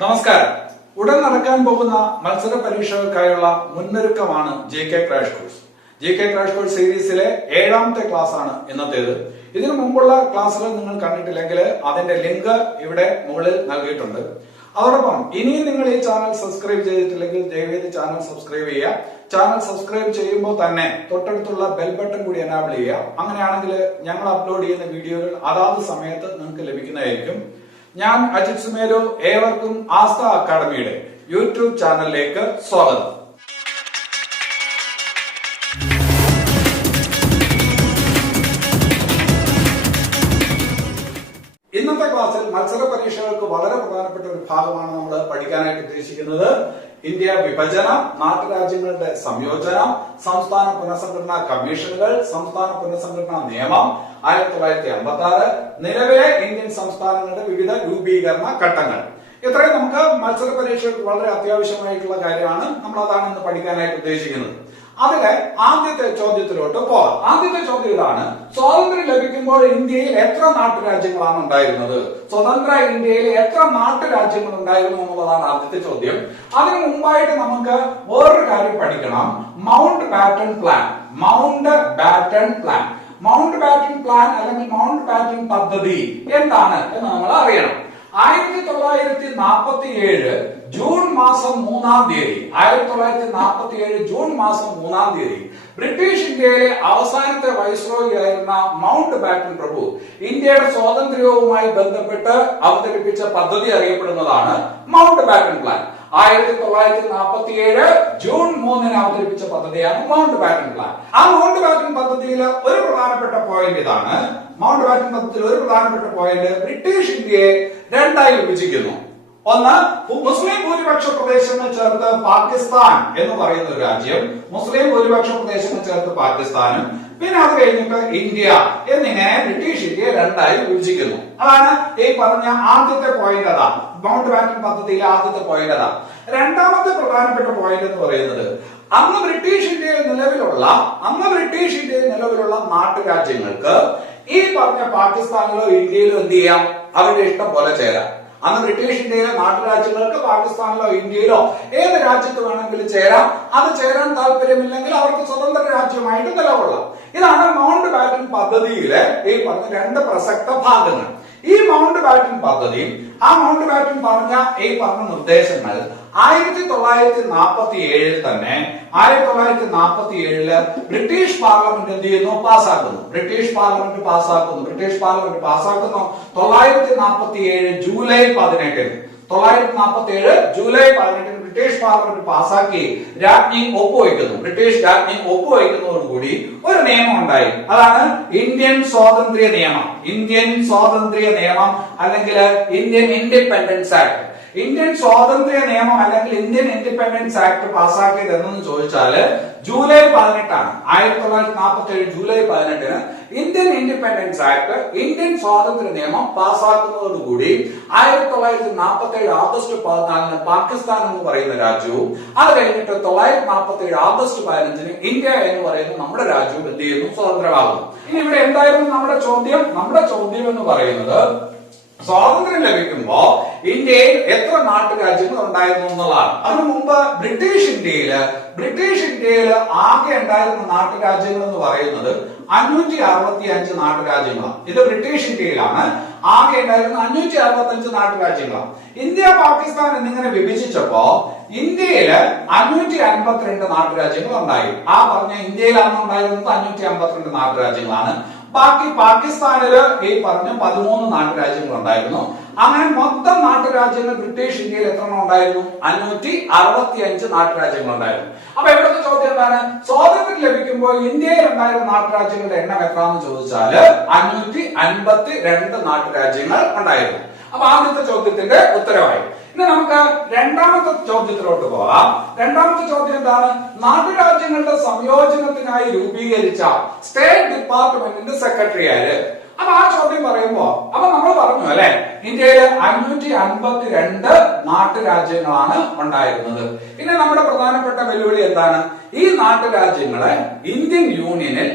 നമസ്കാരം. ഉടൻ നടക്കാൻ പോകുന്ന മത്സര പരീക്ഷകൾക്കായുള്ള മുന്നൊരുക്കമാണ് JK crash course. JK crash course സീരീസിലെ 7ാമത്തെ ക്ലാസ് ആണ് ഇന്നത്തേത്. ഇതിനു മുമ്പുള്ള ക്ലാസ്സുകൾ നിങ്ങൾ കണ്ടിട്ടില്ലെങ്കിൽ അതിന്റെ ലിങ്ക് ഇവിടെ മുകളിൽ നൽകിയിട്ടുണ്ട്. അതോടൊപ്പം ഇനിയും നിങ്ങൾ ഈ ചാനൽ സബ്സ്ക്രൈബ് ചെയ്തിട്ടില്ലെങ്കിൽ ദയവേത് ചാനൽ സബ്സ്ക്രൈബ് ചെയ്യുക. ചാനൽ സബ്സ്ക്രൈബ് ചെയ്യുമ്പോൾ തന്നെ തൊട്ടടുത്തുള്ള ബെൽ ബട്ടൺ കൂടി എനാബിൾ ചെയ്യുക. അങ്ങനെയാണെങ്കിൽ ഞങ്ങൾ അപ്ലോഡ് ചെയ്യുന്ന വീഡിയോകൾ അതാത് സമയത്ത് നിങ്ങൾക്ക് ലഭിക്കുന്നതായിരിക്കും. ഞാൻ അജിത് സുമേരു. ഏവർക്കും ആസ്ഥ അക്കാഡമിയുടെ യൂട്യൂബ് ചാനലിലേക്ക് സ്വാഗതം. ഇന്നത്തെ ക്ലാസ്സിൽ മത്സര പരീക്ഷകൾക്ക് വളരെ പ്രധാനപ്പെട്ട ഒരു ഭാഗമാണ് നമ്മൾ പഠിക്കാനായിട്ട് ഉദ്ദേശിക്കുന്നത്. ഇന്ത്യ വിഭജനം, നാട്ടുരാജ്യങ്ങളുടെ സംയോജനം, സംസ്ഥാന പുനഃസംഘടനാ കമ്മീഷനുകൾ, സംസ്ഥാന പുനഃസംഘടനാ നിയമം, 1956, നിലവിലെ ഇന്ത്യൻ സംസ്ഥാനങ്ങളുടെ വിവിധ രൂപീകരണ ഘട്ടങ്ങൾ. ഇത്രയും നമുക്ക് മത്സര പരീക്ഷകൾക്ക് വളരെ അത്യാവശ്യമായിട്ടുള്ള കാര്യമാണ്. നമ്മൾ അതാണ് ഇന്ന് പഠിക്കാനായിട്ട് ഉദ്ദേശിക്കുന്നത്. അതിലെ ആദ്യത്തെ ചോദ്യത്തിലോട്ട് പോകാം. ആദ്യത്തെ ചോദ്യം ഇതാണ്: സ്വാതന്ത്ര്യം ലഭിക്കുമ്പോൾ ഇന്ത്യയിൽ എത്ര നാട്ടുരാജ്യങ്ങളാണ് ഉണ്ടായിരുന്നത്? സ്വതന്ത്ര ഇന്ത്യയിൽ എത്ര നാട്ടുരാജ്യങ്ങൾ ഉണ്ടായിരുന്നു എന്നുള്ളതാണ് ആദ്യത്തെ ചോദ്യം. അതിനു മുമ്പായിട്ട് നമുക്ക് വേറൊരു കാര്യം പഠിക്കണം. Mountbatten plan. Mountbatten plan. Mountbatten plan അല്ലെങ്കിൽ മൗണ്ട് ബാറ്റൺ പദ്ധതി എന്താണ് എന്ന് നമ്മൾ അറിയണം. 1947 ജൂൺ മാസം 3-ാം തീയതി 1947 ജൂൺ മാസം 3-ാം തീയതി ബ്രിട്ടീഷ് ഇന്ത്യയിലെ അവസാനത്തെ വൈസ്രോയി ആയിരുന്ന മൗണ്ട് ബാറ്റൺ പ്രഭു ഇന്ത്യയുടെ സ്വാതന്ത്ര്യവുമായി ബന്ധപ്പെട്ട് അവതരിപ്പിച്ച പദ്ധതി അറിയപ്പെടുന്നതാണ് മൗണ്ട് ബാറ്റൺ പ്ലാൻ. 1947 ജൂൺ 3-ന് അവതരിപ്പിച്ച പദ്ധതിയാണ് മൗണ്ട് ബാറ്റൺ പ്ലാൻ. ആ മൗണ്ട് ബാറ്റൺ പദ്ധതിയിൽ ഒരു പ്രധാനപ്പെട്ട പോയിന്റ് ഇതാണ്. മൗണ്ട് ബാറ്റൺ പദ്ധതിയിൽ ഒരു പ്രധാനപ്പെട്ട പോയിന്റ് ബ്രിട്ടീഷ് ഇന്ത്യയെ രണ്ടായി വിഭജിക്കുന്നു. ഒന്ന്, മുസ്ലിം ഭൂരിപക്ഷ പ്രദേശങ്ങൾ ചേർത്ത് പാകിസ്ഥാൻ എന്ന് പറയുന്ന ഒരു രാജ്യം, മുസ്ലിം ഭൂരിപക്ഷ പ്രദേശങ്ങൾ ചേർത്ത് പാകിസ്ഥാനും, പിന്നെ അത് കഴിഞ്ഞിട്ട് ഇന്ത്യ എന്നിങ്ങനെ ബ്രിട്ടീഷ് ഇന്ത്യയെ രണ്ടായി വിഭജിക്കുന്നു. അതാണ് ഈ പറഞ്ഞ ആദ്യത്തെ പോയിന്റ്. അതാ മൗണ്ട് ബാറ്റൺ പദ്ധതിയിലെ ആദ്യത്തെ പോയിന്റ്. അതാ രണ്ടാമത്തെ പ്രധാനപ്പെട്ട പോയിന്റ് എന്ന് പറയുന്നത്, അന്ന് ബ്രിട്ടീഷ് ഇന്ത്യയിൽ നിലവിലുള്ള നാട്ടുരാജ്യങ്ങൾക്ക് ഈ പറഞ്ഞ പാകിസ്ഥാനിലോ ഇന്ത്യയിലോ എന്ത് ചെയ്യാം? അവരുടെ ഇഷ്ടം പോലെ ചേരാം. അന്ന് ബ്രിട്ടീഷ് ഇന്ത്യയിലെ നാട്ടുരാജ്യങ്ങൾക്ക് പാകിസ്ഥാനിലോ ഇന്ത്യയിലോ ഏത് രാജ്യത്ത് വേണമെങ്കിലും ചേരാം. അത് ചേരാൻ താല്പര്യമില്ലെങ്കിൽ അവർക്ക് സ്വതന്ത്ര രാജ്യമായിട്ട് നിലകൊള്ളാം. ഇതാണ് മൗണ്ട് ബാറ്റൺ പദ്ധതിയിലെ ഈ പറഞ്ഞ രണ്ട് പ്രസക്ത ഭാഗങ്ങൾ. ഈ മൗണ്ട് ബാറ്റൺ പദ്ധതി, ആ മൗണ്ട് ബാറ്റൺ പറഞ്ഞ ഈ പറഞ്ഞ നിർദ്ദേശങ്ങൾ 1947 തന്നെ 1947 ബ്രിട്ടീഷ് പാർലമെന്റ് എന്ത് ചെയ്യുന്നു? പാസ്സാക്കുന്നു. ബ്രിട്ടീഷ് പാർലമെന്റ് പാസ്സാക്കുന്നു 1947 ജൂലൈ 18. 1947 ജൂലൈ 18 ബ്രിട്ടീഷ് പാർലമെന്റ് പാസ്സാക്കി രാജ്ഞി ഒപ്പുവയ്ക്കുന്നു. ബ്രിട്ടീഷ് രാജ്ഞി ഒപ്പുവയ്ക്കുന്നതോടുകൂടി ഒരു നിയമം ഉണ്ടായി. അതാണ് ഇന്ത്യൻ സ്വാതന്ത്ര്യ നിയമം. ഇന്ത്യൻ സ്വാതന്ത്ര്യ നിയമം അല്ലെങ്കിൽ ഇന്ത്യൻ ഇൻഡിപെൻഡൻസ് ആക്ട്. ഇന്ത്യൻ സ്വാതന്ത്ര്യ നിയമം അല്ലെങ്കിൽ ഇന്ത്യൻ ഇൻഡിപെൻഡൻസ് ആക്ട് പാസ്സാക്കിയത് എന്നു ചോദിച്ചാല് ജൂലൈ 18 1947 ജൂലൈ 18 ഇന്ത്യൻ ഇൻഡിപെൻഡൻസ് ആക്ട്, ഇന്ത്യൻ സ്വാതന്ത്ര്യ നിയമം പാസ്സാക്കുന്നതോടുകൂടി 1947 ആഗസ്റ്റ് 14 പാകിസ്ഥാൻ എന്ന് പറയുന്ന രാജ്യവും, അത് കഴിഞ്ഞിട്ട് 1947 ആഗസ്റ്റ് 15 ഇന്ത്യ എന്ന് പറയുന്ന നമ്മുടെ രാജ്യവും എന്ത് ചെയ്യുന്നു? സ്വതന്ത്രമാകുന്നു. ഇനി ഇവിടെ എന്തായിരുന്നു നമ്മുടെ ചോദ്യം? നമ്മുടെ ചോദ്യം എന്ന് പറയുന്നത്, സ്വാതന്ത്ര്യം ലഭിക്കുമ്പോ ഇന്ത്യയിൽ എത്ര നാട്ടുരാജ്യങ്ങൾ ഉണ്ടായിരുന്നു എന്നുള്ളതാണ്. അതിനു മുമ്പ് ബ്രിട്ടീഷ് ഇന്ത്യയിൽ ആകെ ഉണ്ടായിരുന്ന നാട്ടുരാജ്യങ്ങൾ എന്ന് പറയുന്നത് 565 നാട്ടുരാജ്യങ്ങളാണ്. ഇത് ബ്രിട്ടീഷ് ഇന്ത്യയിലാണ് ആകെ ഉണ്ടായിരുന്ന 565 നാട്ടുരാജ്യങ്ങളാണ്. ഇന്ത്യ പാകിസ്ഥാൻ എന്നിങ്ങനെ വിഭജിച്ചപ്പോ ഇന്ത്യയില് 552 നാട്ടുരാജ്യങ്ങൾ ഉണ്ടായി. ആ പറഞ്ഞ ഇന്ത്യയിലാണ് ഉണ്ടായിരുന്നത് 552 നാട്ടുരാജ്യങ്ങളാണ്. ബാക്കി പാകിസ്ഥാനില് ഈ പറഞ്ഞ 13 നാട്ടുരാജ്യങ്ങൾ ഉണ്ടായിരുന്നു. അങ്ങനെ മൊത്തം നാട്ടുരാജ്യങ്ങൾ ബ്രിട്ടീഷ് ഇന്ത്യയിൽ എത്ര ഉണ്ടായിരുന്നു? 565 നാട്ടുരാജ്യങ്ങൾ ഉണ്ടായിരുന്നു. അപ്പൊ ഇവിടുത്തെ ചോദ്യം എന്താണ്? സ്വാതന്ത്ര്യം ലഭിക്കുമ്പോൾ ഇന്ത്യയിൽ ഉണ്ടായിരുന്ന നാട്ടുരാജ്യങ്ങളുടെ എണ്ണം എത്രയാണെന്ന് ചോദിച്ചാല് 552 നാട്ടുരാജ്യങ്ങൾ ഉണ്ടായിരുന്നു. അപ്പൊ ആദ്യത്തെ ചോദ്യത്തിന്റെ ഉത്തരവായി. ഇനി നമുക്ക് രണ്ടാമത്തെ ചോദ്യത്തിലോട്ട് പോകാം. രണ്ടാമത്തെ ചോദ്യം എന്താണ്? നാട്ടുരാജ്യങ്ങളുടെ സംയോജനത്തിനായി രൂപീകരിച്ച സ്റ്റേറ്റ് ഡിപ്പാർട്ട്മെന്റിന്റെ സെക്രട്ടറി ആര്? അപ്പൊ ആ ചോദ്യം പറയുമ്പോ നമ്മൾ പറഞ്ഞു അല്ലെ, ഇന്ത്യയിൽ 552 നാട്ടുരാജ്യങ്ങളാണ് ഉണ്ടായിരുന്നത്. ഇനി നമ്മുടെ പ്രധാനപ്പെട്ട വെല്ലുവിളി എന്താണ്? ഈ നാട്ടുരാജ്യങ്ങളെ ഇന്ത്യൻ യൂണിയനിൽ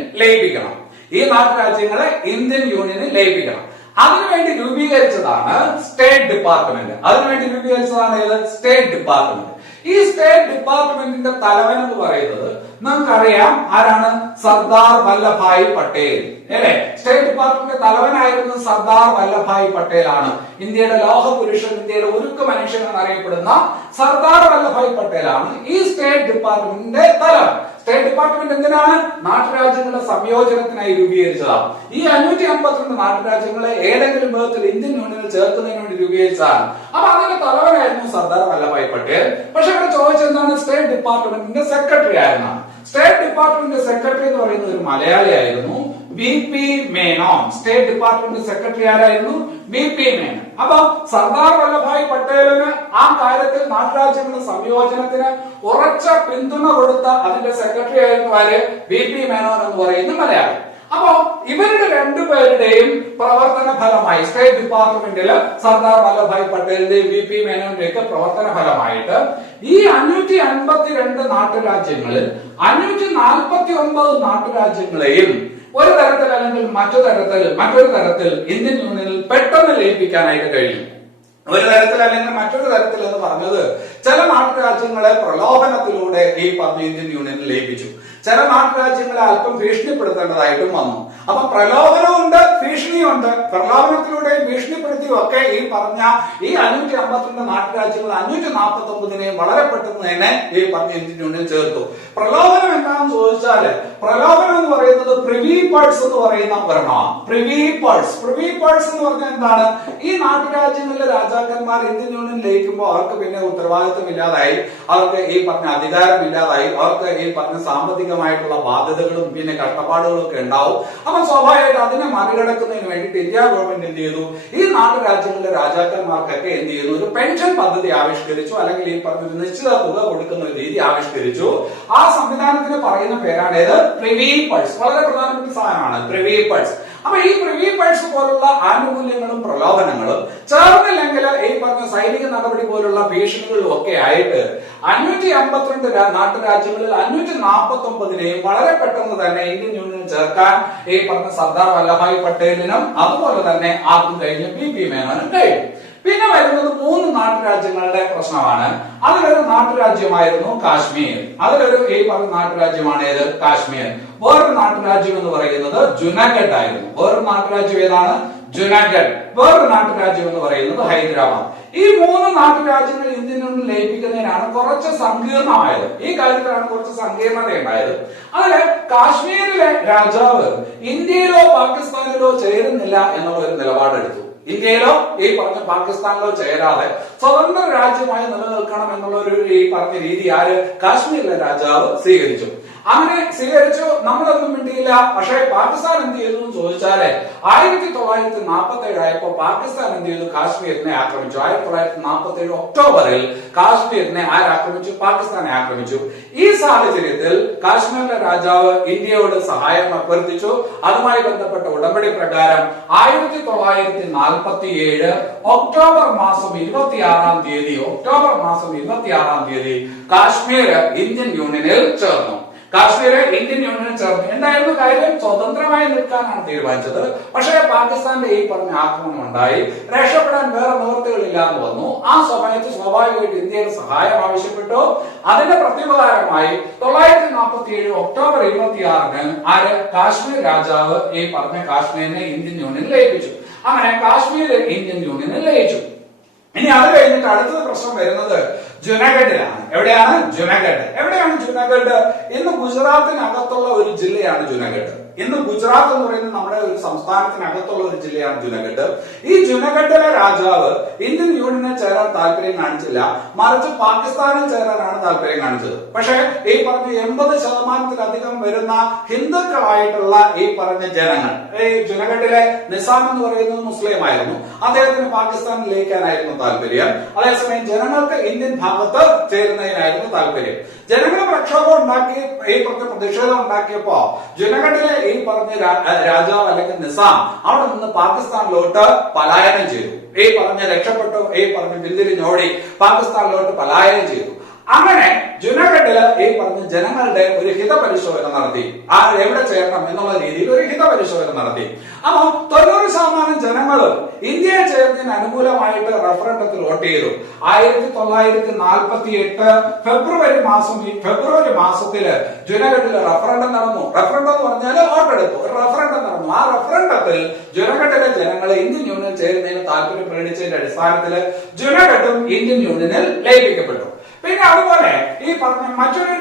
ലയിപ്പിക്കണം. അതിനുവേണ്ടി രൂപീകരിച്ചതാണ് സ്റ്റേറ്റ് ഡിപ്പാർട്ട്മെന്റ്. അതിനുവേണ്ടി രൂപീകരിച്ചതാണ് ഏത്? State department. ഈ സ്റ്റേറ്റ് ഡിപ്പാർട്ട്മെന്റിന്റെ തലവൻ എന്ന് പറയുന്നത് നമുക്കറിയാം ആരാണ്? സർദാർ വല്ലഭായ് പട്ടേൽ അല്ലെ? സ്റ്റേറ്റ് ഡിപ്പാർട്ട്മെന്റ് തലവനായിരുന്നത് സർദാർ വല്ലഭായ് പട്ടേൽ ആണ്. ഇന്ത്യയുടെ ലോഹ പുരുഷൻ, ഇന്ത്യയുടെ ഉരുക്ക് മനുഷ്യൻ എന്നറിയപ്പെടുന്ന സർദാർ വല്ലഭായ് പട്ടേൽ ആണ് ഈ സ്റ്റേറ്റ് ഡിപ്പാർട്ട്മെന്റിന്റെ തലവൻ. സ്റ്റേറ്റ് ഡിപ്പാർട്ട്മെന്റ് എന്തിനാണ്? നാട്ടുരാജ്യങ്ങളുടെ സംയോജനത്തിനായി രൂപീകരിച്ചതാണ്. ഈ 552 നാട്ടുരാജ്യങ്ങളെ ഏതെങ്കിലും വിധത്തിൽ ഇന്ത്യൻ യൂണിയനിൽ ചേർക്കുന്നതിന് വേണ്ടി രൂപീകരിച്ചതാണ്. അപ്പൊ അതിന്റെ തലവനായിരുന്നു സർദാർ വല്ലഭായ് പട്ടേൽ. പക്ഷെ ഇവിടെ ചോദിച്ചെന്താണ്? സ്റ്റേറ്റ് ഡിപ്പാർട്ട്മെന്റിന്റെ സെക്രട്ടറി ആയിരുന്നു. സ്റ്റേറ്റ് ഡിപ്പാർട്ട്മെന്റ് സെക്രട്ടറി എന്ന് പറയുന്നത് ഒരു മലയാളിയായിരുന്നു, BP Menon. State department secretary ആരായിരുന്നു? BP മേനോൻ. അപ്പൊ സർദാർ വല്ലഭായ് പട്ടേലിന് ആ കാര്യത്തിൽ നാട്ടുരാജ്യങ്ങളുടെ സംയോജനത്തിന് ഉറച്ച പിന്തുണ കൊടുത്ത അതിന്റെ സെക്രട്ടറി ആയിരുന്നു ആര്? BP മേനോൻ എന്ന് പറയുന്ന മലയാളി. അപ്പോ ഇവരുടെ രണ്ടുപേരുടെയും പ്രവർത്തന ഫലമായി സ്റ്റേറ്റ് ഡിപ്പാർട്ട്മെന്റില് സർദാർ വല്ലഭായ് പട്ടേലിന്റെയും BP മേനോന്റെയും ഒക്കെ പ്രവർത്തന ഫലമായിട്ട് ഈ 552 നാട്ടുരാജ്യങ്ങളിൽ 549 നാട്ടുരാജ്യങ്ങളെയും ഒരു തരത്തിൽ അല്ലെങ്കിൽ മറ്റൊരു തരത്തിൽ ഇന്ത്യൻ യൂണിയനിൽ പെട്ടെന്ന് ലയിപ്പിക്കാനായിട്ട് കഴിയും. ഒരു തരത്തിൽ അല്ലെങ്കിൽ മറ്റൊരു തരത്തിൽ എന്ന് പറഞ്ഞത് ചില നാട്ടുരാജ്യങ്ങളെ പ്രലോഭനത്തിലൂടെ ഈ പറഞ്ഞ ഇന്ത്യൻ യൂണിയനിൽ ലയിപ്പിച്ചു. ചില നാട്ടുരാജ്യങ്ങളെ അല്പം ഭീഷണിപ്പെടുത്തേണ്ടതായിട്ടും വന്നു. അപ്പൊ പ്രലോഭനമുണ്ട്, ഭീഷണിയുണ്ട്. പ്രലോഭനത്തിലൂടെയും ഭീഷണിപ്പെടുത്തിയും ഒക്കെ ഈ പറഞ്ഞ ഈ 552 നാട്ടുരാജ്യങ്ങൾ 549 വളരെ പെട്ടെന്ന് തന്നെ ഈ പറഞ്ഞ ഇന്ത്യൻ യൂണിയൻ ചേർത്തു. പ്രലോഭനം എന്താണെന്ന് ചോദിച്ചാല് പ്രലോഭനം എന്ന് പറയുന്നത് പ്രിവി പേഴ്സ് എന്ന് പറയുന്ന ഒരെണ്ണമാണ്. പ്രിവി പേഴ്സ് എന്ന് പറഞ്ഞാൽ എന്താണ്? ഈ നാട്ടുരാജ്യങ്ങളിലെ രാജാക്കന്മാർ ഇന്ത്യൻ യൂണിയൻ ലയിക്കുമ്പോൾ അവർക്ക് പിന്നെ ഉത്തരവാദിത്വം ഇല്ലാതായി, അവർക്ക് ഈ പറഞ്ഞ അധികാരം ഇല്ലാതായി, അവർക്ക് ഈ പറഞ്ഞ സാമ്പത്തികമായിട്ടുള്ള ബാധ്യതകളും പിന്നെ കഷ്ടപ്പാടുകളും ഒക്കെ ഉണ്ടാവും. അപ്പൊ സ്വാഭാവികമായിട്ട് അതിനെ മറികടക്കുന്നതിന് വേണ്ടിയിട്ട് ഇന്ത്യ ഗവൺമെന്റ് എന്ത് ചെയ്തു? ഈ നാട്ടുരാജ്യങ്ങളിലെ രാജാക്കന്മാർക്കൊക്കെ എന്ത് ചെയ്യുന്നു? ഒരു പെൻഷൻ പദ്ധതി ആവിഷ്കരിച്ചു, അല്ലെങ്കിൽ ഈ പറഞ്ഞ ഒരു നിശ്ചിത തുക കൊടുക്കുന്ന ഒരു രീതി ആവിഷ്കരിച്ചു. ആ സംവിധാനത്തിന് പറയുന്ന പേരാണ് ഏത്? Privy purse. വളരെ പ്രധാനപ്പെട്ട സാധനമാണ് പ്രിവി പേഴ്സ്. അപ്പൊ ഈ പ്രിവി പേഴ്സ് പോലുള്ള ആനുകൂല്യങ്ങളും പ്രലോഭനങ്ങളും ചേർന്നില്ലെങ്കിൽ ഈ പറഞ്ഞ സൈനിക നടപടി പോലുള്ള ഭീഷണികളും ഒക്കെ ആയിട്ട് 552 നാട്ടുരാജ്യങ്ങളിൽ 549 വളരെ പെട്ടെന്ന് തന്നെ ഇന്ത്യൻ യൂണിയനിൽ ചേർക്കാൻ ഈ പറഞ്ഞ സർദാർ വല്ലഭായ് പട്ടേലിനും അതുപോലെ തന്നെ ആർക്കും കഴിഞ്ഞ് BP മേനോനും കഴിഞ്ഞു. പിന്നെ വരുന്നത് 3 നാട്ടുരാജ്യങ്ങളുടെ പ്രശ്നമാണ്. അതിലൊരു നാട്ടുരാജ്യമായിരുന്നു കാശ്മീർ. അതിലൊരു ഈ പറഞ്ഞ നാട്ടുരാജ്യമാണ് ഏത്? കാശ്മീർ. വേറൊരു നാട്ടുരാജ്യം എന്ന് പറയുന്നത് ജുനാഗഡ് ആയിരുന്നു. വേറൊരു നാട്ടുരാജ്യം ഏതാണ്? ജുനാഗഡ്. വേറൊരു നാട്ടുരാജ്യം എന്ന് പറയുന്നത് ഹൈദരാബാദ്. ഈ 3 നാട്ടുരാജ്യങ്ങൾ ഇന്ത്യൻ യൂണിയനിൽ ലയിപ്പിക്കുന്നതിനാണ് കുറച്ച് സങ്കീർണമായത്. ഈ കാര്യത്തിലാണ് കുറച്ച് സങ്കീർണത ഉണ്ടായത്. അതില് കാശ്മീരിലെ രാജാവ് ഇന്ത്യയിലോ പാകിസ്ഥാനിലോ ചേരുന്നില്ല എന്നുള്ള ഒരു നിലപാടെടുത്തു. ഇന്ത്യയിലോ ഈ പറഞ്ഞ പാകിസ്ഥാനിലോ ചേരാതെ സ്വതന്ത്ര രാജ്യമായി നിലനിൽക്കണം എന്നുള്ള ഒരു ഈ പറഞ്ഞ രീതി ആര്? കാശ്മീരിലെ രാജാവ് സ്വീകരിച്ചു. അങ്ങനെ സ്വീകരിച്ചു. നമ്മളൊന്നും മിണ്ടിയില്ല. പക്ഷേ പാകിസ്ഥാൻ എന്ത് ചെയ്തു എന്ന് ചോദിച്ചാല് 1947 ആയപ്പോ പാകിസ്ഥാൻ എന്ത് ചെയ്തു? കാശ്മീരിനെ ആക്രമിച്ചു. 1947 ഒക്ടോബറിൽ കാശ്മീരിനെ ആക്രമിച്ചു? പാകിസ്ഥാനെ ആക്രമിച്ചു. ഈ സാഹചര്യത്തിൽ കാശ്മീരിലെ രാജാവ് ഇന്ത്യയോട് സഹായം അഭ്യർത്ഥിച്ചു. അതുമായി ബന്ധപ്പെട്ട ഉടമ്പടി പ്രകാരം 1947 ഒക്ടോബർ മാസം 26 തീയതി കാശ്മീർ ഇന്ത്യൻ യൂണിയനിൽ ചേർന്നു. കാശ്മീർ ഇന്ത്യൻ യൂണിയനിൽ ചേർന്നു. എന്തായിരുന്നു കാര്യം? സ്വതന്ത്രമായി നിൽക്കാനാണ് തീരുമാനിച്ചത്. പക്ഷേ പാകിസ്ഥാന്റെ ഈ പറഞ്ഞ ആക്രമണം ഉണ്ടായി. രക്ഷപ്പെടാൻ വേറെ നിവൃത്തികളില്ലാന്ന് വന്നു. ആ സമയത്ത് സ്വാഭാവികമായിട്ട് ഇന്ത്യയുടെ സഹായം ആവശ്യപ്പെട്ടു. അതിന്റെ പ്രത്യുപകാരമായി 1947 ഒക്ടോബർ 26 ആര്? കാശ്മീർ രാജാവ് ഈ പറഞ്ഞ കാശ്മീരിനെ ഇന്ത്യൻ യൂണിയനിൽ ലയിപ്പിച്ചു. അങ്ങനെ കാശ്മീർ ഇന്ത്യൻ യൂണിയനിൽ ലയിച്ചു. ഇനി അത് കഴിഞ്ഞിട്ട് അടുത്ത പ്രശ്നം വരുന്നത് ജുനാഗഡിലാണ്. എവിടെയാണ്? ജുനാഗഡ്. എവിടെയാണ് ജുനാഗഡ്? ഇന്ന് ഗുജറാത്തിനകത്തുള്ള ഒരു ജില്ലയാണ് ജുനാഗഡ്. ഇന്ന് ഗുജറാത്ത് എന്ന് പറയുന്നത് നമ്മുടെ ഒരു സംസ്ഥാനത്തിനകത്തുള്ള ഒരു ജില്ലയാണ് ജുനാഗഡ്. ഈ ജുനാഗഡിലെ രാജാവ് ഇന്ത്യൻ യൂണിയനിൽ ചേരാൻ താല്പര്യം കാണിച്ചില്ല, മറിച്ച് പാകിസ്ഥാനിൽ ചേരാനാണ് താല്പര്യം കാണിച്ചത്. പക്ഷേ ഈ പറഞ്ഞ 80% വരുന്ന ഹിന്ദുക്കളായിട്ടുള്ള ഈ പറഞ്ഞ ജനങ്ങൾ, ഈ ജുനാഗഡിലെ നിസാം എന്ന് പറയുന്നത് മുസ്ലിം ആയിരുന്നു. അദ്ദേഹത്തിന് പാകിസ്ഥാനിൽ ലയിക്കാനായിരുന്നു താല്പര്യം. അതേസമയം ജനങ്ങൾക്ക് ഇന്ത്യൻ ഭാഗത്ത് ചേരുന്നതിനായിരുന്നു താല്പര്യം. ജനങ്ങൾ പ്രക്ഷോഭം ഉണ്ടാക്കി ഈ പറഞ്ഞ പ്രതിഷേധം ഉണ്ടാക്കിയപ്പോ ജുനാഗഡിലെ ഈ പറഞ്ഞ രാജാവ് അല്ലെങ്കിൽ നിസാം അവിടെ നിന്ന് പാകിസ്ഥാനിലോട്ട് പലായനം ചെയ്തു. ഈ പറഞ്ഞ രക്ഷപ്പെട്ടു. ഈ പറഞ്ഞ പിന്തിരിഞ്ഞോടി പാകിസ്ഥാനിലോട്ട് പലായനം ചെയ്തു. അങ്ങനെ ജുനാഗഡില് ഈ പറഞ്ഞ ജനങ്ങളുടെ ഒരു ഹിതപരിശോധന നടത്തി. ആ എവിടെ ചേരണം എന്നുള്ള രീതിയിൽ ഒരു ഹിതപരിശോധന നടത്തി. അപ്പോ 90% ജനങ്ങളും ഇന്ത്യയെ ചേർന്നതിന് അനുകൂലമായിട്ട് റഫറണ്ടത്തിൽ വോട്ട് ചെയ്തു. 1948 ഫെബ്രുവരി മാസത്തില് ജുനാഗഡിൽ റഫറണ്ടം നടന്നു. റഫറണ്ടം എന്ന് പറഞ്ഞാൽ വോട്ടെടുപ്പ്, ഒരു റഫറണ്ടം നടന്നു. ആ റഫറണ്ടത്തിൽ ജുനാഗഡിലെ ജനങ്ങൾ ഇന്ത്യൻ യൂണിയൻ ചേരുന്നതിന് താല്പര്യം പ്രകടിച്ചതിന്റെ അടിസ്ഥാനത്തിൽ ജുനാഗഡും ഇന്ത്യൻ യൂണിയനിൽ ലയിപ്പിക്കപ്പെട്ടു. പിന്നെ അതുപോലെ ഈ പറഞ്ഞ മറ്റൊരു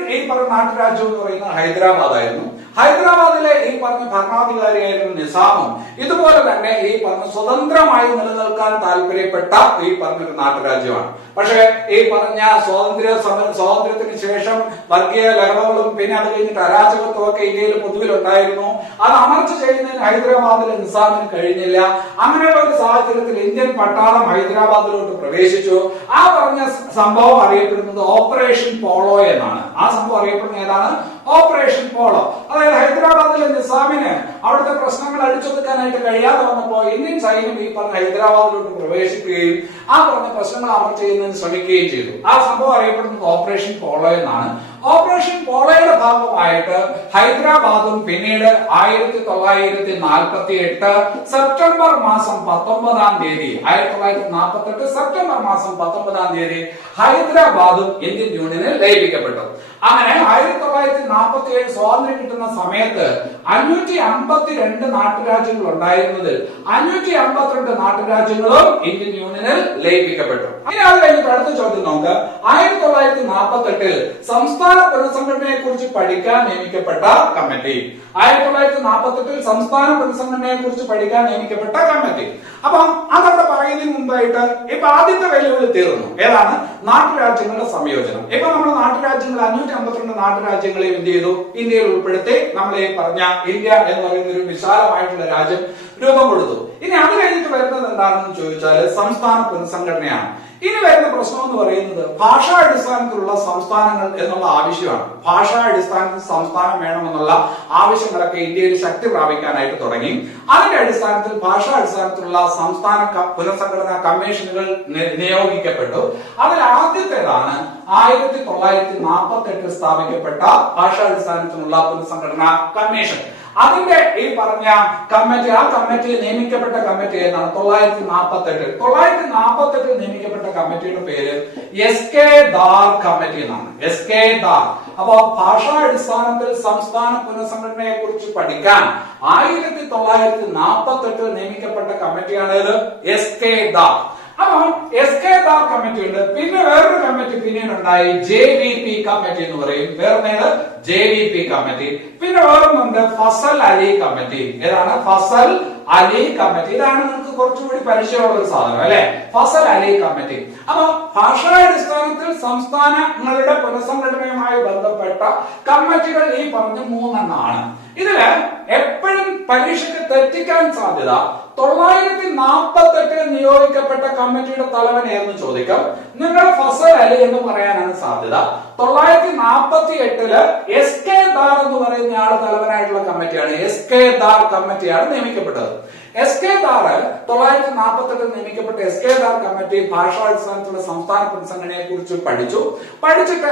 നാട്ടുരാജ്യം എന്ന് പറയുന്നത് ഹൈദരാബാദ് ആയിരുന്നു. ഹൈദരാബാദിലെ ഈ പറഞ്ഞ ഭരണാധികാരിയായിരുന്നു നിസാമും ഇതുപോലെ തന്നെ ഈ പറഞ്ഞ സ്വതന്ത്രമായി നിലനിൽക്കാൻ താല്പര്യപ്പെട്ട ഈ പറഞ്ഞൊരു നാട്ടുരാജ്യമാണ്. പക്ഷേ ഈ പറഞ്ഞ സ്വാതന്ത്ര്യത്തിന് ശേഷം വർഗീയ ലഹളകളും പിന്നെ അത് കഴിഞ്ഞിട്ട് അരാജകത്വം ഒക്കെ ഇന്ത്യയിൽ പൊതുവിലുണ്ടായിരുന്നു. അത് അമർച്ച ചെയ്യുന്നതിന് ഹൈദരാബാദിലെ നിസാമിന് കഴിഞ്ഞില്ല. അങ്ങനെയുള്ള ഒരു സാഹചര്യത്തിൽ ഇന്ത്യൻ പട്ടാളം ഹൈദരാബാദിലോട്ട് പ്രവേശിച്ചു. ആ പറഞ്ഞ സംഭവം അറിയപ്പെടുന്നത് ഓപ്പറേഷൻ പോളോ എന്നാണ്. ആ സംഭവം അറിയപ്പെടുന്ന ഏതാണ്? Operation polo. അതായത് ഹൈദരാബാദിലെ നിസാമിന് അവിടുത്തെ പ്രശ്നങ്ങൾ അടിച്ചൊതുക്കാനായിട്ട് കഴിയാതെ വന്നപ്പോൾ ഇന്ത്യൻ സൈന്യം ഈ പറഞ്ഞ ഹൈദരാബാദിലോട്ട് പ്രവേശിക്കുകയും ആ പറഞ്ഞ പ്രശ്നങ്ങൾ അമർച്ച ചെയ്യുന്നതിന് ശ്രമിക്കുകയും ചെയ്തു. ആ സംഭവം അറിയപ്പെടുന്നത് ഓപ്പറേഷൻ പോളോ എന്നാണ്. ഓപ്പറേഷൻ പോളോയുടെ ഭാഗമായിട്ട് ഹൈദരാബാദും പിന്നീട് 1948 സെപ്റ്റംബർ മാസം 19-ാം തീയതി 1948 സെപ്റ്റംബർ മാസം 19-ാം തീയതി ഹൈദരാബാദും ഇന്ത്യൻ യൂണിയനിൽ ലയിപ്പിക്കപ്പെട്ടു. അങ്ങനെ 1947 സ്വാതന്ത്ര്യം കിട്ടുന്ന സമയത്ത് 552 നാട്ടുരാജ്യങ്ങൾ ഉണ്ടായിരുന്നതിൽ 552 നാട്ടുരാജ്യങ്ങളും ഇന്ത്യൻ യൂണിയനിൽ ലയിപ്പിക്കപ്പെട്ടു. ഇനി അത് കഴിഞ്ഞിട്ട് അടുത്ത ചോദ്യം നോക്ക്. 1948 സംസ്ഥാന പുനഃസംഘടനയെ കുറിച്ച് പഠിക്കാൻ നിയമിക്കപ്പെട്ട കമ്മിറ്റി. 1948 സംസ്ഥാന പുനഃസംഘടനയെ കുറിച്ച് പഠിക്കാൻ നിയമിക്കപ്പെട്ട കമ്മിറ്റി. അപ്പൊ അതവിടെ പറയുന്നതിന് മുമ്പായിട്ട് ഇപ്പൊ ആദ്യത്തെ വെല്ലുവിളി തീർന്നു. ഏതാണ്? നാട്ടുരാജ്യങ്ങളുടെ സംയോജനം. ഇപ്പൊ നമ്മുടെ നാട്ടുരാജ്യങ്ങൾ 552 നാട്ടുരാജ്യങ്ങളെയും എന്ത് ചെയ്തു? ഇന്ത്യയിൽ ഉൾപ്പെടുത്തി നമ്മൾ ഈ പറഞ്ഞ ഇന്ത്യ എന്ന് പറയുന്ന ഒരു വിശാലമായിട്ടുള്ള രാജ്യം രൂപം കൊടുത്തു. ഇനി അത് കഴിഞ്ഞിട്ട് വരുന്നത് എന്താണെന്ന് ചോദിച്ചാൽ സംസ്ഥാന പുനഃസംഘടനയാണ്. ഇനി വരുന്ന പ്രശ്നം എന്ന് പറയുന്നത് ഭാഷാ അടിസ്ഥാനത്തിലുള്ള സംസ്ഥാനങ്ങൾ എന്നുള്ള ആവശ്യമാണ്. ഭാഷാ അടിസ്ഥാനത്തിൽ സംസ്ഥാനം വേണമെന്നുള്ള ആവശ്യങ്ങളൊക്കെ ഇന്ത്യയിൽ ശക്തി പ്രാപിക്കാനായിട്ട് തുടങ്ങി. അതിന്റെ അടിസ്ഥാനത്തിൽ ഭാഷാ അടിസ്ഥാനത്തിലുള്ള സംസ്ഥാന പുനഃസംഘടനാ കമ്മീഷനുകൾ നിയോഗിക്കപ്പെട്ടു. അതിൽ ആദ്യത്തേതാണ് 1948 സ്ഥാപിക്കപ്പെട്ട ഭാഷാ അടിസ്ഥാനത്തിലുള്ള പുനഃസംഘടനാ കമ്മീഷൻ. അതിന്റെ ഈ പറഞ്ഞ കമ്മിറ്റി, ആ കമ്മിറ്റിയിൽ നിയമിക്കപ്പെട്ട കമ്മിറ്റി ഏതാണ്? 1948 നിയമിക്കപ്പെട്ട കമ്മിറ്റിയുടെ പേര് SK ദാർ കമ്മിറ്റി എന്നാണ്. SK ദാർ. അപ്പോ ഭാഷാ അടിസ്ഥാനത്തിൽ സംസ്ഥാന പുനഃസംഘടനയെ കുറിച്ച് പഠിക്കാൻ 1948 നിയമിക്കപ്പെട്ട കമ്മിറ്റിയാണ് SK ദാർ. അപ്പൊ SK ദാർ കമ്മിറ്റി ഉണ്ട്. പിന്നെ വേറൊരു കമ്മിറ്റി പിന്നീട് ഉണ്ടായി JVP കമ്മിറ്റി എന്ന് പറയും. വേറെ JVP കമ്മിറ്റി. പിന്നെ വേറൊന്നുണ്ട് ഫസൽ അലി കമ്മിറ്റി. ഏതാണ്? ഫസൽ അലി കമ്മിറ്റി. ഇതാണ് നിങ്ങൾക്ക് കുറച്ചുകൂടി പരിചയമുള്ള ഒരു സാധനം അല്ലെ, ഫസൽ അലി കമ്മിറ്റി. അപ്പൊ ഭാഷാടിസ്ഥാനത്തിൽ സംസ്ഥാനങ്ങളുടെ പുനഃസംഘടനയുമായി ബന്ധപ്പെട്ട കമ്മിറ്റികൾ ഈ പറഞ്ഞ 3 എണ്ണമാണ്. ഇതില് എപ്പോഴും പരീക്ഷയ്ക്ക് തെറ്റിക്കാൻ സാധ്യത 948 നിയോഗിക്കപ്പെട്ട കമ്മിറ്റിയുടെ തലവൻ ഏതെന്ന് ചോദിക്കാം. നിങ്ങൾ ഫസൽ അലി എന്ന് പറയാനാണ് സാധ്യത. 948 SK ദാർ എന്ന് പറയുന്ന ആള് തലവനായിട്ടുള്ള കമ്മിറ്റിയാണ്. SK ദാർ കമ്മിറ്റിയാണ് നിയമിക്കപ്പെട്ടത്. SK ദാർ 948 നിയമിക്കപ്പെട്ട SK ദാർ കമ്മിറ്റി ഭാഷാടിസ്ഥാനത്തിലുള്ള സംസ്ഥാന പുനഃസംഘടനയെ കുറിച്ച് പഠിച്ചിട്ട്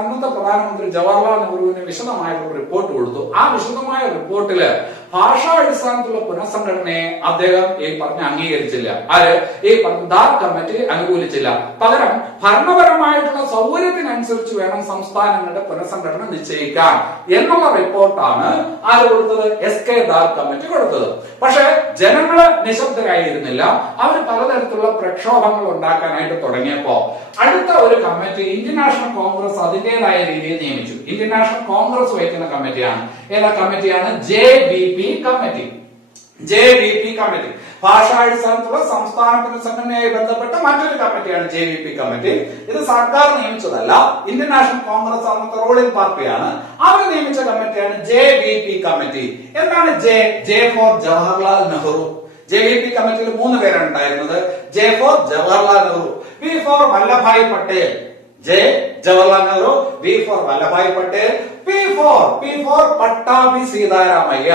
അന്നത്തെ പ്രധാനമന്ത്രി ജവഹർലാൽ നെഹ്റുവിന് വിശദമായിട്ടുള്ള റിപ്പോർട്ട് കൊടുത്തു. ആ വിശദമായ റിപ്പോർട്ടില് ഭാഷാ അടിസ്ഥാനത്തിലുള്ള പുനഃസംഘടനയെ അദ്ദേഹം ഈ പറഞ്ഞ അംഗീകരിച്ചില്ല. ആര്? ഈ ദാർ കമ്മിറ്റി അനുകൂലിച്ചില്ല. പകരം ഭരണപരമായിട്ടുള്ള സൗകര്യത്തിനനുസരിച്ച് വേണം സംസ്ഥാനങ്ങളുടെ പുനഃസംഘടന നിശ്ചയിക്കാൻ എന്നുള്ള റിപ്പോർട്ടാണ് ആര് കൊടുത്തത്? SK ദാർ കമ്മിറ്റി കൊടുത്തത്. പക്ഷെ ജനങ്ങള് നിശബ്ദരായിരുന്നില്ല. അവർ പലതരത്തിലുള്ള പ്രക്ഷോഭങ്ങൾ ഉണ്ടാക്കാനായിട്ട് തുടങ്ങിയപ്പോ അടുത്ത ഒരു കമ്മിറ്റി ഇന്ത്യൻ നാഷണൽ കോൺഗ്രസ് അതിന്റേതായ രീതിയിൽ നിയമിച്ചു. ഇന്ത്യൻ നാഷണൽ കോൺഗ്രസ് വഹിക്കുന്ന കമ്മിറ്റിയാണ്. ഏതാ കമ്മിറ്റിയാണ്? JVP committee. JVP കമ്മിറ്റി ഭാഷാടിസ്ഥാനത്തിലുള്ള സംസ്ഥാന പുനഃസംഘടനയുമായി ബന്ധപ്പെട്ട മറ്റൊരു കമ്മിറ്റിയാണ് JVP കമ്മിറ്റി. ഇത് സർക്കാർ നിയമിച്ചതല്ല. ഇന്ത്യൻ നാഷണൽ കോൺഗ്രസ് അന്നത്തെ റൂളിംഗ് പാർട്ടിയാണ്. അവർ നിയമിച്ച കമ്മിറ്റിയാണ് JVP കമ്മിറ്റി. എന്താണ് J for Jawaharlal Nehru. JVP കമ്മിറ്റിയിൽ 3 പേരാണ് ഉണ്ടായിരുന്നത്. J for Jawaharlal Nehru, V for Vallabhbhai Patel. J Jawaharlal Nehru, V for Vallabhbhai Patel, P for Pattabhi Sitaramayya.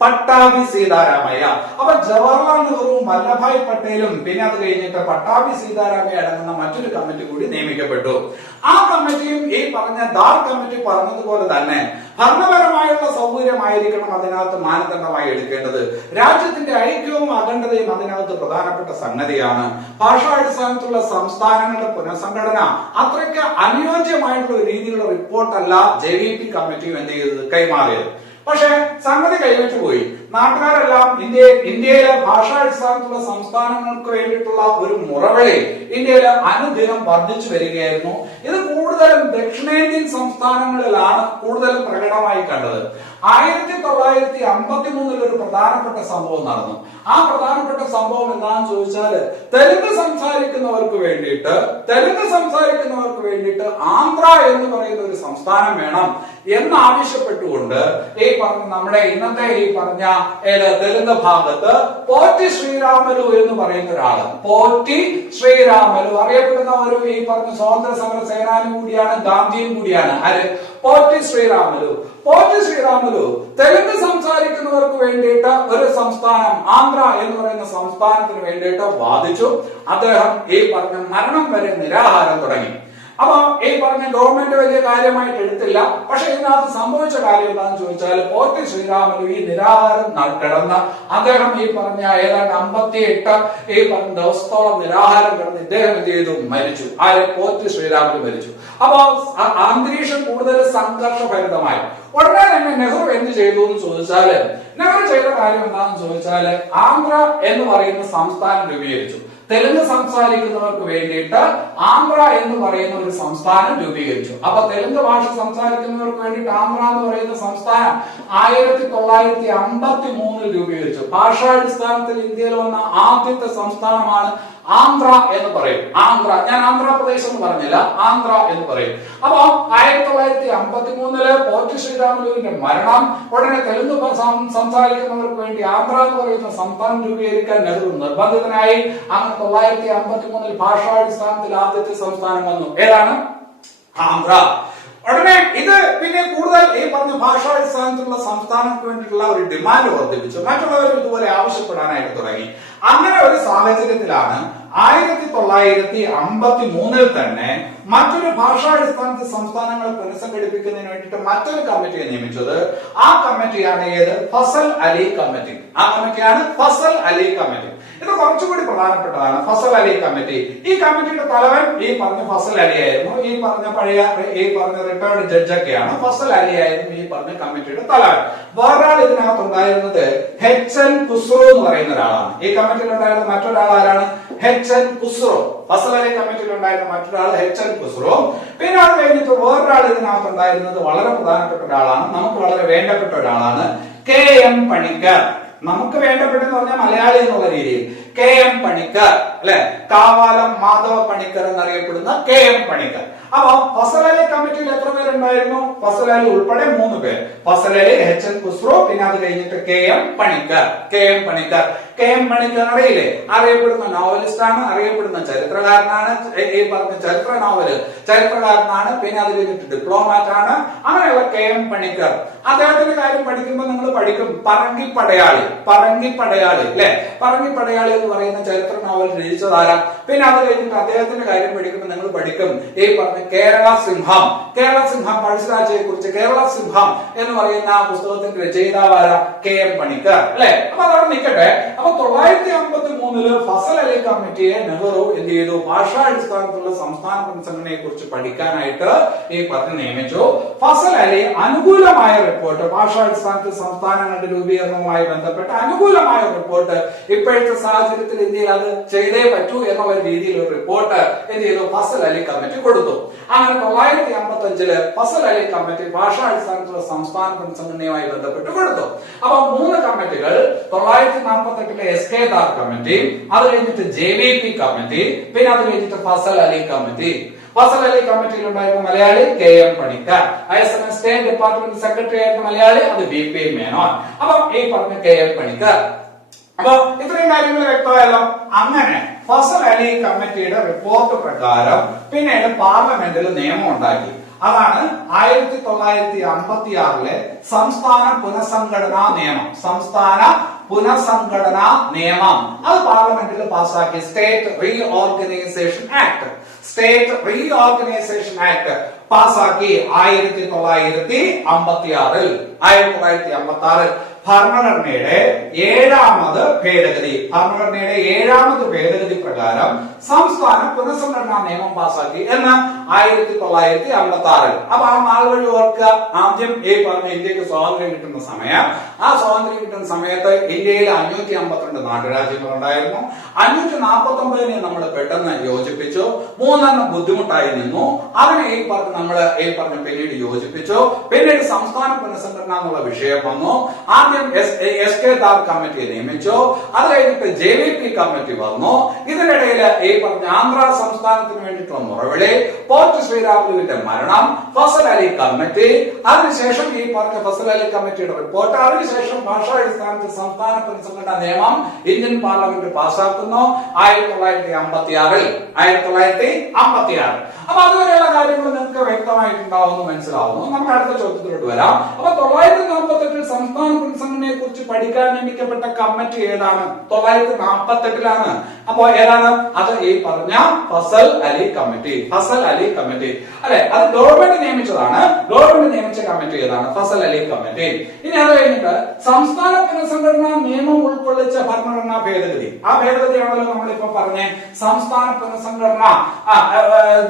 Pattabhi Sitaramayya. അപ്പൊ ജവഹർലാൽ നെഹ്റുവും വല്ലഭായ് പട്ടേലും പിന്നെ അത് കഴിഞ്ഞിട്ട് പട്ടാഭി സീതാരാമയ്യ അടങ്ങുന്ന മറ്റൊരു കമ്മിറ്റി കൂടി നിയമിക്കപ്പെട്ടു. ആ കമ്മിറ്റിയും ഈ പറഞ്ഞ ദാർ കമ്മിറ്റി പറഞ്ഞതുപോലെ തന്നെ ഭരണപരമായുള്ള സൗകര്യമായിരിക്കണം അതിനകത്ത് മാനദണ്ഡമായി എടുക്കേണ്ടത്. രാജ്യത്തിന്റെ ഐക്യവും അഖണ്ഡതയും അതിനകത്ത് പ്രധാനപ്പെട്ട സംഗതിയാണ്. ഭാഷാടിസ്ഥാനത്തിലുള്ള സംസ്ഥാനങ്ങളുടെ പുനഃസംഘടന അത്രയ്ക്ക് അനുയോജ്യമായിട്ടുള്ള രീതിയിലുള്ള റിപ്പോർട്ടല്ല JVP കമ്മിറ്റിയും എന്ത് ചെയ്തത്, കൈമാറിയത്. പക്ഷെ സംഗതി കൈവിട്ടു പോയി. നാട്ടുകാരെല്ലാം ഇന്ത്യയിലെ ഭാഷാടിസ്ഥാനത്തിലുള്ള സംസ്ഥാനങ്ങൾക്ക് വേണ്ടിയിട്ടുള്ള ഒരു മുറവിളി ഇന്ത്യയിലെ അനുദിനം വർദ്ധിച്ചു വരികയായിരുന്നു. ഇത് കൂടുതലും ദക്ഷിണേന്ത്യൻ സംസ്ഥാനങ്ങളിലാണ് കൂടുതലും പ്രകടമായി കണ്ടത്. 1953 ഒരു പ്രധാനപ്പെട്ട സംഭവം നടന്നു. ആ പ്രധാനപ്പെട്ട സംഭവം എന്താണെന്ന് ചോദിച്ചാല് തെലുങ്ക് സംസാരിക്കുന്നവർക്ക് വേണ്ടിയിട്ട് ആന്ധ്ര എന്ന് പറയുന്ന ഒരു സംസ്ഥാനം വേണം എന്നാവശ്യപ്പെട്ടുകൊണ്ട് ഈ പറഞ്ഞ നമ്മുടെ ഇന്നത്തെ ഈ പറഞ്ഞ തെലുങ്ക് ഭാഗത്ത് പോറ്റി ശ്രീരാമലു എന്ന് പറയുന്ന ഒരാള്, പോറ്റി ശ്രീരാമലു അറിയപ്പെടുന്ന ഒരു ഈ പറഞ്ഞ സ്വാതന്ത്ര്യ സമര സേനാനി കൂടിയാണ്, ഗാന്ധിയും കൂടിയാണ്. ആര്? പോറ്റി ശ്രീരാമലു. പോറ്റി ശ്രീരാമലു തെലുങ്ക് സംസാരിക്കുന്നവർക്ക് വേണ്ടിയിട്ട് ഒരു സംസ്ഥാനം ആന്ധ്ര എന്ന് പറയുന്ന സംസ്ഥാനത്തിന് വേണ്ടിയിട്ട് വാദിച്ചു. അദ്ദേഹം ഈ പറഞ്ഞ മരണം വരെ നിരാഹാരം തുടങ്ങി. അപ്പൊ ഈ പറഞ്ഞ ഗവൺമെന്റ് വലിയ കാര്യമായിട്ട് എടുത്തില്ല. പക്ഷെ ഇതിനകത്ത് സംഭവിച്ച കാര്യം എന്താണെന്ന് ചോദിച്ചാൽ പോറ്റി ശ്രീരാമലു ഈ നിരാഹാരം കിടന്ന് അദ്ദേഹം ഈ പറഞ്ഞ ഏതാണ്ട് 58 ഈ പറഞ്ഞ ദിവസത്തോളം നിരാഹാരം കിടന്ന് ഇദ്ദേഹം എന്ത് ചെയ്തു, മരിച്ചു. ആര്? പോറ്റി ശ്രീരാമലു മരിച്ചു. അപ്പൊ അന്തരീക്ഷം കൂടുതൽ സംഘർഷഭരിതമായി. ഉടനെ തന്നെ നെഹ്റു എന്ത് ചെയ്തു എന്ന് ചോദിച്ചാല്, നെഹ്റു ചെയ്ത കാര്യം എന്താണെന്ന് ചോദിച്ചാല് ആന്ധ്ര എന്ന് പറയുന്ന സംസ്ഥാനം രൂപീകരിച്ചു. തെലുങ്ക് സംസാരിക്കുന്നവർക്ക് വേണ്ടിയിട്ട് ആന്ധ്ര എന്ന് പറയുന്ന ഒരു സംസ്ഥാനം രൂപീകരിച്ചു. അപ്പൊ തെലുങ്ക് ഭാഷ സംസാരിക്കുന്നവർക്ക് വേണ്ടിയിട്ട് ആന്ധ്ര എന്ന് പറയുന്ന സംസ്ഥാനം 1953 രൂപീകരിച്ചു. ഭാഷാടിസ്ഥാനത്തിൽ ഇന്ത്യയിൽ വന്ന ആദ്യത്തെ സംസ്ഥാനമാണ് ആന്ധ്ര എന്ന് പറയും. ആന്ധ്ര, ഞാൻ ആന്ധ്രാപ്രദേശ് എന്ന് പറഞ്ഞില്ല, ആന്ധ്ര എന്ന് പറയും. അപ്പൊ 1953 പോറ്റി ശ്രീരാമലുവിന്റെ മരണം ഉടനെ തെലുങ്ക് സംസാരിക്കുന്നവർക്ക് വേണ്ടി ആന്ധ്ര എന്ന് പറയുന്ന സംസ്ഥാനം രൂപീകരിക്കാൻ നെഹ്റു നിർബന്ധിതനായി. അങ്ങനെ 1953 ഭാഷാടിസ്ഥാനത്തിൽ ആദ്യത്തെ സംസ്ഥാനം വന്നു. ഏതാണ്? ആന്ധ്ര. ഉടനെ ഇത് പിന്നെ കൂടുതൽ ഈ പറഞ്ഞ ഭാഷാടിസ്ഥാനത്തിലുള്ള സംസ്ഥാനങ്ങൾക്ക് വേണ്ടിയിട്ടുള്ള ഒരു ഡിമാൻഡ് വർദ്ധിപ്പിച്ചു. മറ്റുള്ളവരും ഇതുപോലെ ആവശ്യപ്പെടാനായിട്ട് തുടങ്ങി. അങ്ങനെ ഒരു സാഹചര്യത്തിലാണ് 1953 തന്നെ മറ്റൊരു ഭാഷാടിസ്ഥാനത്തിൽ സംസ്ഥാനങ്ങളെ പുനഃസംഘടിപ്പിക്കുന്നതിന് വേണ്ടിയിട്ട് മറ്റൊരു കമ്മിറ്റിയെ നിയമിച്ചത്. ആ കമ്മിറ്റിയാണ് ഏത്? ഫസൽ അലി കമ്മിറ്റി. ആ കമ്മിറ്റിയാണ് ഫസൽ അലി കമ്മിറ്റി. ഇത് കുറച്ചുകൂടി പ്രധാനപ്പെട്ടതാണ്. ഫസൽ അലി കമ്മിറ്റി, ഈ കമ്മിറ്റിയുടെ തലവൻ ഈ പറഞ്ഞ ഫസൽ അലി ആയിരുന്നു. ഈ പറഞ്ഞ പഴയ ഈ പറഞ്ഞ റിട്ടയർഡ് ജഡ്ജൊക്കെയാണ്. ഫസൽ അലി ആയിരുന്നു ഈ പറഞ്ഞ കമ്മിറ്റിയുടെ തലവൻ. വേറൊരാൾ ഇതിനകത്ത് ഉണ്ടായിരുന്നത് HN ഖുസ്രു എന്ന് പറയുന്ന ഒരാളാണ്. ഈ കമ്മിറ്റിയിൽ ഉണ്ടായിരുന്ന മറ്റൊരാൾ ആരാണ്? HN ഖുസ്രു. ഫസൽ അലി കമ്മിറ്റിയിൽ ഉണ്ടായിരുന്ന മറ്റൊരാൾ HN ഖുസ്രു. പിന്നെ അത് കഴിഞ്ഞിട്ട് വേറൊരാൾ ഇതിനകത്ത് ഉണ്ടായിരുന്നത് വളരെ പ്രധാനപ്പെട്ട ഒരാളാണ്, നമുക്ക് വളരെ വേണ്ടപ്പെട്ട ഒരാളാണ്, KM പണിക്കർ. നമുക്ക് വേണ്ടപ്പെട്ടെന്ന് പറഞ്ഞാൽ മലയാളി എന്നുള്ള രീതിയിൽ KM പണിക്കർ, അല്ലെ? കാവാലം മാധവ പണിക്കർ എന്നറിയപ്പെടുന്ന KM പണിക്കർ. അപ്പൊ ഫസൽ അലി കമ്മിറ്റിയിൽ എത്ര പേരുണ്ടായിരുന്നു? ഫസൽ അലി ഉൾപ്പെടെ 3 പേർ. ഫസൽ അലി, HN ഖുസ്രു, പിന്നെ അത് കഴിഞ്ഞിട്ട് KM പണിക്കർ. KM പണിക്കർ അറിയില്ലേ? അറിയപ്പെടുന്ന നോവലിസ്റ്റ് ആണ്, അറിയപ്പെടുന്ന ചരിത്രകാരനാണ്. ഈ പറഞ്ഞ ചരിത്രകാരനാണ്. പിന്നെ അത് കഴിഞ്ഞിട്ട് ഡിപ്ലോമാറ്റ് ആണ്. അങ്ങനെയുള്ള KM പണിക്കർ. അദ്ദേഹത്തിന്റെ കാര്യം പഠിക്കുമ്പോൾ നിങ്ങൾ പഠിക്കും പറങ്കിപ്പടയാളി, അല്ലെ? പറങ്കിപ്പടയാളി എന്ന് പറയുന്ന ചരിത്ര നോവൽ രചിച്ചതാരാ? പിന്നെ അത് കഴിഞ്ഞിട്ട് അദ്ദേഹത്തിന്റെ കാര്യം പഠിക്കുമ്പോൾ നിങ്ങൾ പഠിക്കും ഈ പറഞ്ഞ കേരള സിംഹം പഴശ്ശിരാജയെ കുറിച്ച് കേരള സിംഹം എന്ന് പറയുന്ന ആ പുസ്തകത്തിന്റെ രചയിതാവാര? KM പണിക്കർ, അല്ലെ? അപ്പൊ അതവിടെ നിൽക്കട്ടെ. അപ്പൊ 1953 ഫസൽ അലി കമ്മിറ്റിയെ നെഹ്റു എന്ത് ചെയ്തു? ഭാഷാടിസ്ഥാനത്തിലുള്ള സംസ്ഥാന പുനഃസംഘടനയെ കുറിച്ച് പഠിക്കാനായിട്ട് ഈ പറഞ്ഞ് നിയമിച്ചു. ഫസൽ അലി അനുകൂലമായ റിപ്പോർട്ട്, ഭാഷാടിസ്ഥാനത്തിൽ സംസ്ഥാനങ്ങളുടെ രൂപീകരണവുമായി ബന്ധപ്പെട്ട് അനുകൂലമായ റിപ്പോർട്ട്, ഇപ്പോഴത്തെ സാഹചര്യത്തിൽ ഇന്ത്യയിൽ അത് ചെയ്തേ പറ്റൂ എന്നുള്ള രീതിയിൽ ഒരു റിപ്പോർട്ട് എന്ത് ചെയ്തു? ഫസൽ അലി കമ്മിറ്റി കൊടുത്തു. അങ്ങനെ 1955 ഫസൽ അലി കമ്മിറ്റി ഭാഷാടിസ്ഥാനത്തിലുള്ള സംസ്ഥാന പുനഃസംഘടനയുമായി ബന്ധപ്പെട്ട് കൊടുത്തു. അപ്പൊ 3 കമ്മിറ്റികൾ 1948 SK ദാർ കമ്മിറ്റി, അത് കഴിഞ്ഞിട്ട് JVP കമ്മിറ്റി, പിന്നെ അത് കഴിഞ്ഞിട്ട് ഫസൽ അലി കമ്മിറ്റി. ഫസൽ അലി കമ്മിറ്റിയിൽ ഉണ്ടായിരുന്ന മലയാളി KM പണിക്കർ. അതേസമയം സ്റ്റേറ്റ് ഡിപ്പാർട്ട്മെന്റ് സെക്രട്ടറി ആയിരുന്ന മലയാളി അത് VP മേനോൻ. അപ്പൊ ഈ പറഞ്ഞ KM പണിക്കർ. അപ്പൊ ഇത്രയും കാര്യങ്ങൾ വ്യക്തമായല്ലോ. അങ്ങനെ ഫസൽ അലി കമ്മിറ്റിയുടെ റിപ്പോർട്ട് പ്രകാരം പിന്നീട് പാർലമെന്റിൽ നിയമം ഉണ്ടാക്കി. അതാണ് 1956 സംസ്ഥാന പുനഃസംഘടനാ നിയമം. സംസ്ഥാന പുനഃസംഘടനാ നിയമം അത് പാർലമെന്റിൽ പാസാക്കി. State reorganisation act. State reorganisation act പാസാക്കി 1956. ഭരണഘടനയുടെ 7ാമത് ഭേദഗതി. ഭരണഘടനയുടെ 7ാമത് ഭേദഗതി പ്രകാരം സംസ്ഥാന പുനഃസംഘടനാ നിയമം പാസാക്കി എന്ന് 1956. അപ്പൊ ആ നാൾ വഴി ഓർക്കുക. ആദ്യം ഈ പറഞ്ഞ ഇന്ത്യക്ക് സ്വാതന്ത്ര്യം കിട്ടുന്ന സമയം, ആ സ്വാതന്ത്ര്യം കിട്ടുന്ന സമയത്ത് ഇന്ത്യയിൽ 552 നാട്ടുരാജ്യങ്ങൾ ഉണ്ടായിരുന്നു. 549 നമ്മൾ പെട്ടെന്ന് യോജിപ്പിച്ചു. 3 ബുദ്ധിമുട്ടായി നിന്നു. അതിനെ ഈ പറഞ്ഞ പിന്നീട് യോജിപ്പിച്ചു. പിന്നീട് സംസ്ഥാന പുനഃസംഘടന എന്നുള്ള വിഷയം വന്നു. ആദ്യം എസ് കെ ദാർ കമ്മിറ്റിയെ നിയമിച്ചു. അത് കഴിഞ്ഞിട്ട് JVP കമ്മിറ്റി വന്നു. ഇതിനിടയിൽ ഈ പറഞ്ഞ ആന്ധ്ര സംസ്ഥാനത്തിന് വേണ്ടിയിട്ടുള്ള മുറവിളി, പോർട്ട് ശ്രീരാമുലുവിന്റെ മരണം, ഫസൽ അലി കമ്മിറ്റി, അതിനുശേഷം ഈ പറഞ്ഞ ഫസൽ അലി കമ്മിറ്റിയുടെ റിപ്പോർട്ട്, അതിനുശേഷം ഭാഷാടിസ്ഥാനത്തിൽ സംസ്ഥാന പുനഃസംഘടനാ നിയമം ഇന്ത്യൻ പാർലമെന്റ് പാസ്സാക്കുന്നു 1956. അപ്പൊ അതുവരെയുള്ള കാര്യങ്ങൾ നിങ്ങൾക്ക് വ്യക്തമായിട്ടുണ്ടാവുമെന്ന് മനസ്സിലാവുന്നു. നമുക്ക് അടുത്ത ചോദ്യത്തിലോട്ട് വരാം. അപ്പൊ 948 സംസ്ഥാന പുനഃസംഘടനയെ കുറിച്ച് പഠിക്കാൻ നിയമിക്കപ്പെട്ട കമ്മിറ്റി ഏതാണ്? 948 അപ്പോ ഏതാണ് അത്? ഈ പറഞ്ഞ ഫസൽ അലി കമ്മിറ്റി. ഫസൽ അലി കമ്മിറ്റി അല്ലെ, അത് ഗവൺമെന്റ് നിയമിച്ചതാണ്. ഗവൺമെന്റ് നിയമിച്ച കമ്മിറ്റി ഏതാണ്? ഫസൽ അലി കമ്മിറ്റി. ഇനി അത് കഴിഞ്ഞിട്ട് സംസ്ഥാന പുനഃസംഘടനാ നിയമം ഉൾക്കൊള്ളിച്ച ഭരണഘടനാ ഭേദഗതി. ആ ഭേദഗതിയാണല്ലോ നമ്മളിപ്പോ പറഞ്ഞ സംസ്ഥാന പുനഃസംഘടനാ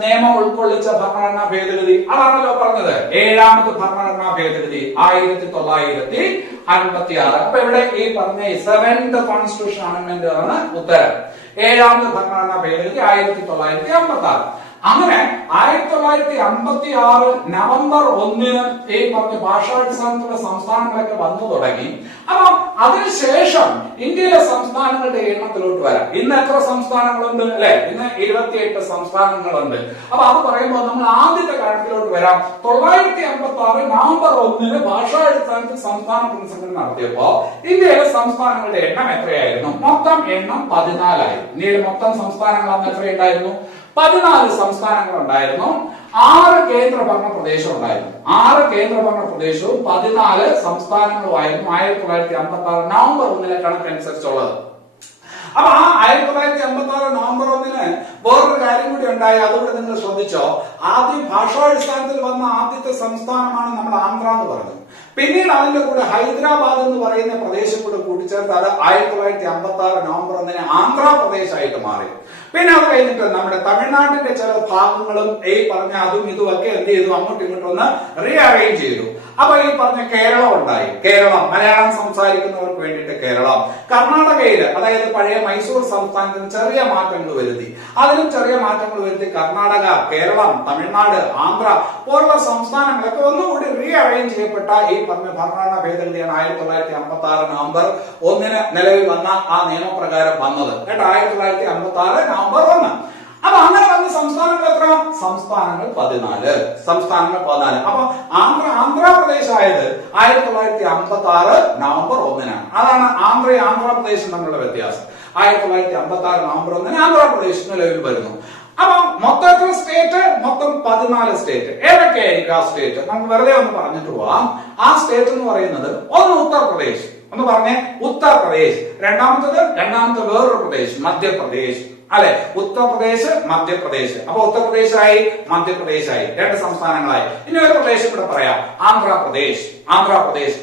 നിയമം ഉൾക്കൊള്ളിച്ച ഭരണഘടനാ ഭേദഗതി. അതാണല്ലോ പറഞ്ഞത് 7ാമത് ഭരണഘടനാ ഭേദഗതി 1956. അപ്പൊ ഇവിടെ ഈ പറഞ്ഞ 7th കോൺസ്റ്റിറ്റ്യൂഷൻ അമെന്റ്മെന്റ് ആണ് ഉത്തരം. 7ാമത് ഭരണഘടനാ ഭേദഗതി 1956. അങ്ങനെ 1956 നവംബർ 1 ഈ പറഞ്ഞ ഭാഷാടിസ്ഥാനത്തിലുള്ള സംസ്ഥാനങ്ങളൊക്കെ വന്നു തുടങ്ങി. അപ്പൊ അതിനുശേഷം ഇന്ത്യയിലെ സംസ്ഥാനങ്ങളുടെ എണ്ണത്തിലോട്ട് വരാം. ഇന്ന് എത്ര സംസ്ഥാനങ്ങളുണ്ട് അല്ലെ? ഇന്ന് 28 സംസ്ഥാനങ്ങളുണ്ട്. അപ്പൊ അത് പറയുമ്പോൾ നമ്മൾ ആദ്യത്തെ കാര്യത്തിലോട്ട് വരാം. 956 നവംബർ 1 ഭാഷാടിസ്ഥാനത്തിൽ സംസ്ഥാന പുനഃസംഘടന നടത്തിയപ്പോ ഇന്ത്യയിലെ സംസ്ഥാനങ്ങളുടെ എണ്ണം എത്രയായിരുന്നു? മൊത്തം എണ്ണം 14 ഇന്ത്യയിലെ മൊത്തം സംസ്ഥാനങ്ങൾ അന്ന് എത്രയുണ്ടായിരുന്നു? 14 സംസ്ഥാനങ്ങൾ ഉണ്ടായിരുന്നു. 6 കേന്ദ്രഭരണ പ്രദേശം ഉണ്ടായിരുന്നു. 6 കേന്ദ്രഭരണ പ്രദേശവും 14 സംസ്ഥാനങ്ങളുമായിരുന്നു 1956 നവംബർ 1 കണക്കനുസരിച്ചുള്ളത്. അപ്പൊ ആ 1956 നവംബർ 1 വേറൊരു കാര്യം കൂടി ഉണ്ടായി. അതുകൂടെ നിങ്ങൾ ശ്രദ്ധിച്ചോ. ആദ്യം ഭാഷാടിസ്ഥാനത്തിൽ വന്ന ആദ്യത്തെ സംസ്ഥാനമാണ് നമ്മൾ ആന്ധ്ര എന്ന് പറഞ്ഞത്. പിന്നീട് അതിന്റെ കൂടെ ഹൈദരാബാദ് എന്ന് പറയുന്ന പ്രദേശം കൂടെ കൂട്ടിച്ചേർത്ത് അത് 1956 നവംബർ 1 ആന്ധ്രാപ്രദേശായിട്ട് മാറി. പിന്നെ അത് കഴിഞ്ഞിട്ട് നമ്മുടെ തമിഴ്നാട്ടിന്റെ ചില ഭാഗങ്ങളും ഈ പറഞ്ഞ അതും ഇതുമൊക്കെ എന്ത് ചെയ്തു? അങ്ങോട്ടും ഇങ്ങോട്ടും ഒന്ന് റീഅറേഞ്ച് ചെയ്തു. അപ്പൊ ഈ പറഞ്ഞ കേരളം ഉണ്ടായി. കേരളം മലയാളം സംസാരിക്കുന്നവർക്ക് വേണ്ടിയിട്ട് കേരളം. കർണാടകയില് അതായത് പഴയ മൈസൂർ സംസ്ഥാനത്തിന് ചെറിയ മാറ്റങ്ങൾ വരുത്തി. അതിലും ചെറിയ മാറ്റങ്ങൾ വരുത്തി കർണാടക, കേരളം, തമിഴ്നാട്, ആന്ധ്ര പോലുള്ള സംസ്ഥാനങ്ങളൊക്കെ ഒന്നുകൂടി റീഅറേഞ്ച് ചെയ്യപ്പെട്ട ഈ പറഞ്ഞ ഭരണഘടനാ ഭേദഗതിയാണ് 1956 നവംബർ 1 നിലവിൽ വന്ന ആ നിയമപ്രകാരം വന്നത് കേട്ടോ. 1956 നവംബർ 1. അപ്പൊ അങ്ങനെ വന്ന സംസ്ഥാനങ്ങൾ എത്ര? സംസ്ഥാനങ്ങൾ 14. സംസ്ഥാനങ്ങൾ 14. അപ്പൊ ആന്ധ്രാപ്രദേശ് ആയത് 1956 നവംബർ 1 അതാണ് ആന്ധ്രാപ്രദേശും തമ്മിലുള്ള വ്യത്യാസം. 1956 നവംബർ 1 ആന്ധ്രാപ്രദേശ് നിലവിൽ വരുന്നു. അപ്പൊ മൊത്തം എത്ര സ്റ്റേറ്റ്? മൊത്തം 14 സ്റ്റേറ്റ്. ഏതൊക്കെയായിരിക്കും ആ സ്റ്റേറ്റ്? നമുക്ക് വെറുതെ ഒന്ന് പറഞ്ഞിട്ട് പോവാം. ആ സ്റ്റേറ്റ് എന്ന് പറയുന്നത് ഒന്ന് ഉത്തർപ്രദേശ്. ഒന്ന് പറഞ്ഞേ, ഉത്തർപ്രദേശ്. രണ്ടാമത്തെ വേറൊരു പ്രദേശ് മധ്യപ്രദേശ് അല്ലെ. ഉത്തർപ്രദേശ്, മധ്യപ്രദേശ്. അപ്പൊ ഉത്തർപ്രദേശായി, മധ്യപ്രദേശായി, 2 സംസ്ഥാനങ്ങളായി. ഇനി ഒരു പ്രദേശം കൂടെ പറയാം, ആന്ധ്രാപ്രദേശ്.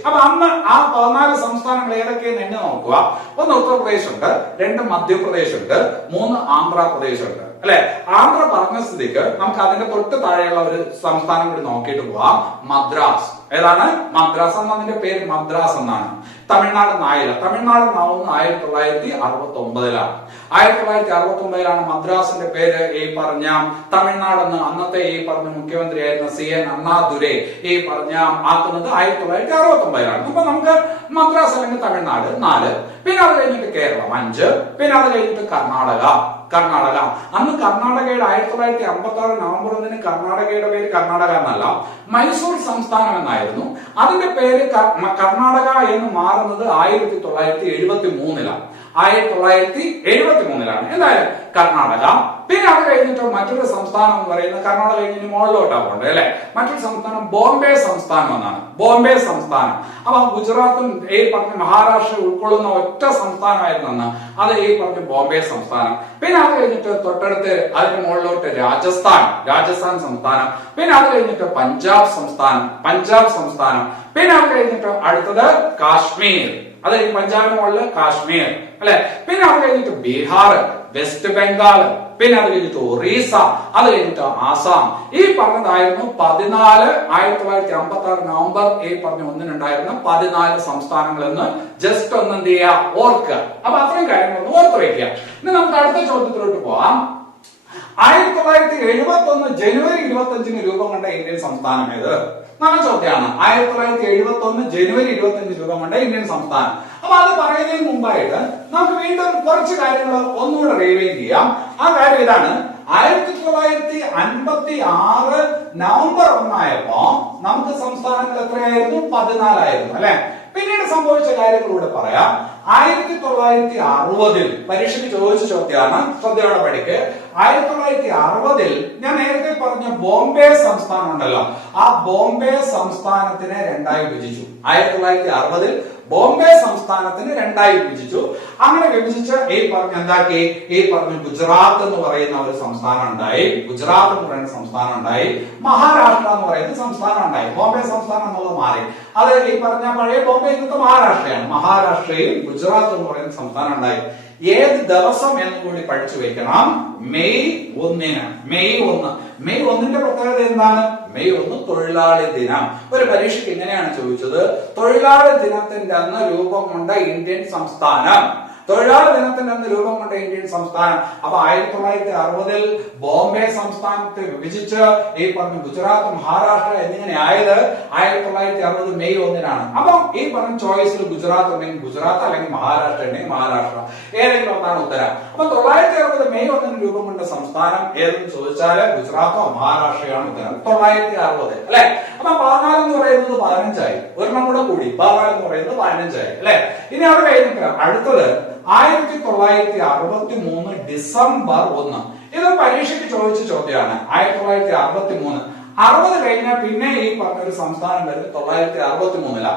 അപ്പൊ അന്ന് ആ 14 സംസ്ഥാനങ്ങൾ ഏതൊക്കെയെന്ന് എണ്ണി നോക്കുക. ഒന്ന് ഉത്തർപ്രദേശ് ഉണ്ട്, 2 മധ്യപ്രദേശ് ഉണ്ട്, 3 ആന്ധ്രാപ്രദേശ് ഉണ്ട് അല്ലെ. ആന്ധ്ര പറഞ്ഞ സ്ഥിതിക്ക് നമുക്ക് അതിന്റെ തൊട്ട് താഴെയുള്ള ഒരു സംസ്ഥാനം കൂടി നോക്കിയിട്ട് പോവാം. മദ്രാസ്. ഏതാണ്? മദ്രാസ് എന്നതിന്റെ പേര് മദ്രാസ് എന്നാണ്. തമിഴ്നാട് നായില. തമിഴ്നാട് നാവുന്ന 1969 1969 മദ്രാസിന്റെ പേര് ഈ പറഞ്ഞ തമിഴ്നാടെന്ന് അന്നത്തെ ഈ പറഞ്ഞ മുഖ്യമന്ത്രിയായിരുന്ന CN അണ്ണാദുരൈ ഈ പറഞ്ഞ ആക്കുന്നത് 1969 അപ്പൊ നമുക്ക് മദ്രാസ് അല്ലെങ്കിൽ തമിഴ്നാട് 4, പിന്നെ അത് കഴിഞ്ഞിട്ട് കേരളം 5, പിന്നെ അത് കഴിഞ്ഞിട്ട് കർണാടക. അന്ന് കർണാടകയുടെ 1956 നവംബർ 1 കർണാടകയുടെ പേര് കർണാടക എന്നല്ല, മൈസൂർ സംസ്ഥാനം എന്നായിരുന്നു. അതിന്റെ പേര് കർണാടക എന്ന് മാറുന്നത് 1973 1973 എന്തായാലും കർണാടക. പിന്നെ അത് കഴിഞ്ഞിട്ട് മറ്റൊരു സംസ്ഥാനം എന്ന് പറയുന്നത് കർണാടക കഴിഞ്ഞ് മുകളിലോട്ടാണ് പോകേണ്ടത് അല്ലെ. മറ്റൊരു സംസ്ഥാനം ബോംബെ സംസ്ഥാനം എന്നാണ്. ബോംബെ സംസ്ഥാനം. അപ്പൊ ഗുജറാത്തും ഈ പറഞ്ഞ മഹാരാഷ്ട്ര ഉൾക്കൊള്ളുന്ന ഒറ്റ സംസ്ഥാനമായിരുന്നു അന്ന്. അത് ഈ പറഞ്ഞ ബോംബെ സംസ്ഥാനം. പിന്നെ അത് കഴിഞ്ഞിട്ട് തൊട്ടടുത്ത് അതിന് മുകളിലോട്ട് രാജസ്ഥാൻ സംസ്ഥാനം. പിന്നെ അത് കഴിഞ്ഞിട്ട് പഞ്ചാബ് സംസ്ഥാനം. പിന്നെ അത് കഴിഞ്ഞിട്ട് അടുത്തത് കാശ്മീർ. അത് പഞ്ചാബിന് മുകളിൽ കാശ്മീർ അല്ലെ. പിന്നെ അത് കഴിഞ്ഞിട്ട് ബീഹാർ, വെസ്റ്റ് ബംഗാൾ, പിന്നെ അത് കഴിഞ്ഞിട്ട് ഒറീസ, അത് കഴിഞ്ഞിട്ട് ആസാം. ഈ പറഞ്ഞതായിരുന്നു 1956 നവംബർ ഈ പറഞ്ഞ 1 14 സംസ്ഥാനങ്ങൾ എന്ന് ജസ്റ്റ് ഒന്ന് എന്ത് ചെയ്യുക, ഓർക്കുക. അപ്പൊ അത്രയും കാര്യങ്ങളൊന്ന് ഓർത്ത് വയ്ക്കുക. ഇനി നമുക്ക് അടുത്ത ചോദ്യത്തിലോട്ട് പോവാം. 1971 ജനുവരി 25 രൂപം കൊണ്ട ഇന്ത്യൻ സംസ്ഥാനം ഏത്? നല്ല ചോദ്യമാണ്. 1971 ജനുവരി 25 രൂപം കൊണ്ട ഇന്ത്യൻ സംസ്ഥാനം. അപ്പൊ അത് പറയുന്നതിന് മുമ്പായിട്ട് നമുക്ക് വീണ്ടും കുറച്ച് കാര്യങ്ങൾ ഒന്നുകൂടെ റിവൈൻഡ് ചെയ്യാം. ആ കാര്യം ഇതാണ്. 1956 നവംബർ 1 ആയപ്പോ നമുക്ക് സംസ്ഥാനങ്ങൾ എത്രയായിരുന്നു? 14 ആയിരുന്നു അല്ലെ. പിന്നീട് സംഭവിച്ച കാര്യങ്ങളൂടെ പറയാം. 1960 പരീക്ഷയ്ക്ക് ചോദിച്ച ചോദ്യമാണ്, ശ്രദ്ധയോടെ പഠിക്ക്. 1960 ഞാൻ നേരത്തെ പറഞ്ഞ ബോംബെ സംസ്ഥാനം ഉണ്ടല്ലോ, ആ ബോംബെ സംസ്ഥാനത്തിനെ രണ്ടായി വിഭജിച്ചു. 1960 ബോംബെ സംസ്ഥാനത്തിന് രണ്ടായി വിഭജിച്ചു. അങ്ങനെ വിഭജിച്ച് ഈ പറഞ്ഞ എന്താക്കി, ഈ പറഞ്ഞ ഗുജറാത്ത് എന്ന് പറയുന്ന ഒരു സംസ്ഥാനം ഉണ്ടായി, മഹാരാഷ്ട്ര എന്ന് പറയുന്ന സംസ്ഥാനം ഉണ്ടായി. ബോംബെ സംസ്ഥാനം എന്നുള്ളത് മാറി. അത് ഈ പറഞ്ഞ പഴയ ബോംബെ ഇന്നത്തെ മഹാരാഷ്ട്രയാണ്. മഹാരാഷ്ട്രയിൽ ഗുജറാത്ത് എന്ന് പറയുന്ന സംസ്ഥാനം ഉണ്ടായി. ഏത് ദിവസം എന്ന് കൂടി പഠിച്ചു വെക്കണം. മെയ് 1. മെയ് 1 പ്രത്യേകത എന്താണ്? മെയ് 1 തൊഴിലാളി ദിനം. ഒരു പരീക്ഷയ്ക്ക് ഇങ്ങനെയാണ് ചോദിച്ചത്, തൊഴിലാളി ദിനത്തിന്റെ അന്ന് രൂപം കൊണ്ട ഇന്ത്യൻ സംസ്ഥാനം. അപ്പൊ 1960 ബോംബെ സംസ്ഥാനത്തെ വിഭജിച്ച് ഈ പറഞ്ഞ ഗുജറാത്ത്, മഹാരാഷ്ട്ര എന്നിങ്ങനെ ആയത് 1960 മെയ് 1. അപ്പൊ ഈ പറഞ്ഞ ചോയ്സിൽ ഗുജറാത്ത് ഉണ്ടെങ്കിൽ ഗുജറാത്ത്, അല്ലെങ്കിൽ മഹാരാഷ്ട്ര ഉണ്ടെങ്കിൽ മഹാരാഷ്ട്ര, ഏതെങ്കിലും ഒന്നാണ് ഉത്തരം. അപ്പൊ 1960 മെയ് 1 രൂപം കൊണ്ട സംസ്ഥാനം ഏതെന്ന് ചോദിച്ചാല് ഗുജറാത്തോ മഹാരാഷ്ട്രയാണ് ഉത്തരം. 1960 അല്ലെ. അപ്പൊ 14 എന്ന് പറയുന്നത് 15ആയി. ഒരെണ്ണം കൂടെ കൂടി 14 എന്ന് പറയുന്നത് 15ആയി അല്ലെ. ഇനി അവിടെ കഴിഞ്ഞിട്ട് അടുത്തത് 1963 ഡിസംബർ 1. ഇത് പരീക്ഷയ്ക്ക് ചോദിച്ച ചോദ്യമാണ്. 1963 60 കഴിഞ്ഞാൽ പിന്നെ ഈ പറഞ്ഞൊരു സംസ്ഥാനം വരുന്നത് 1963.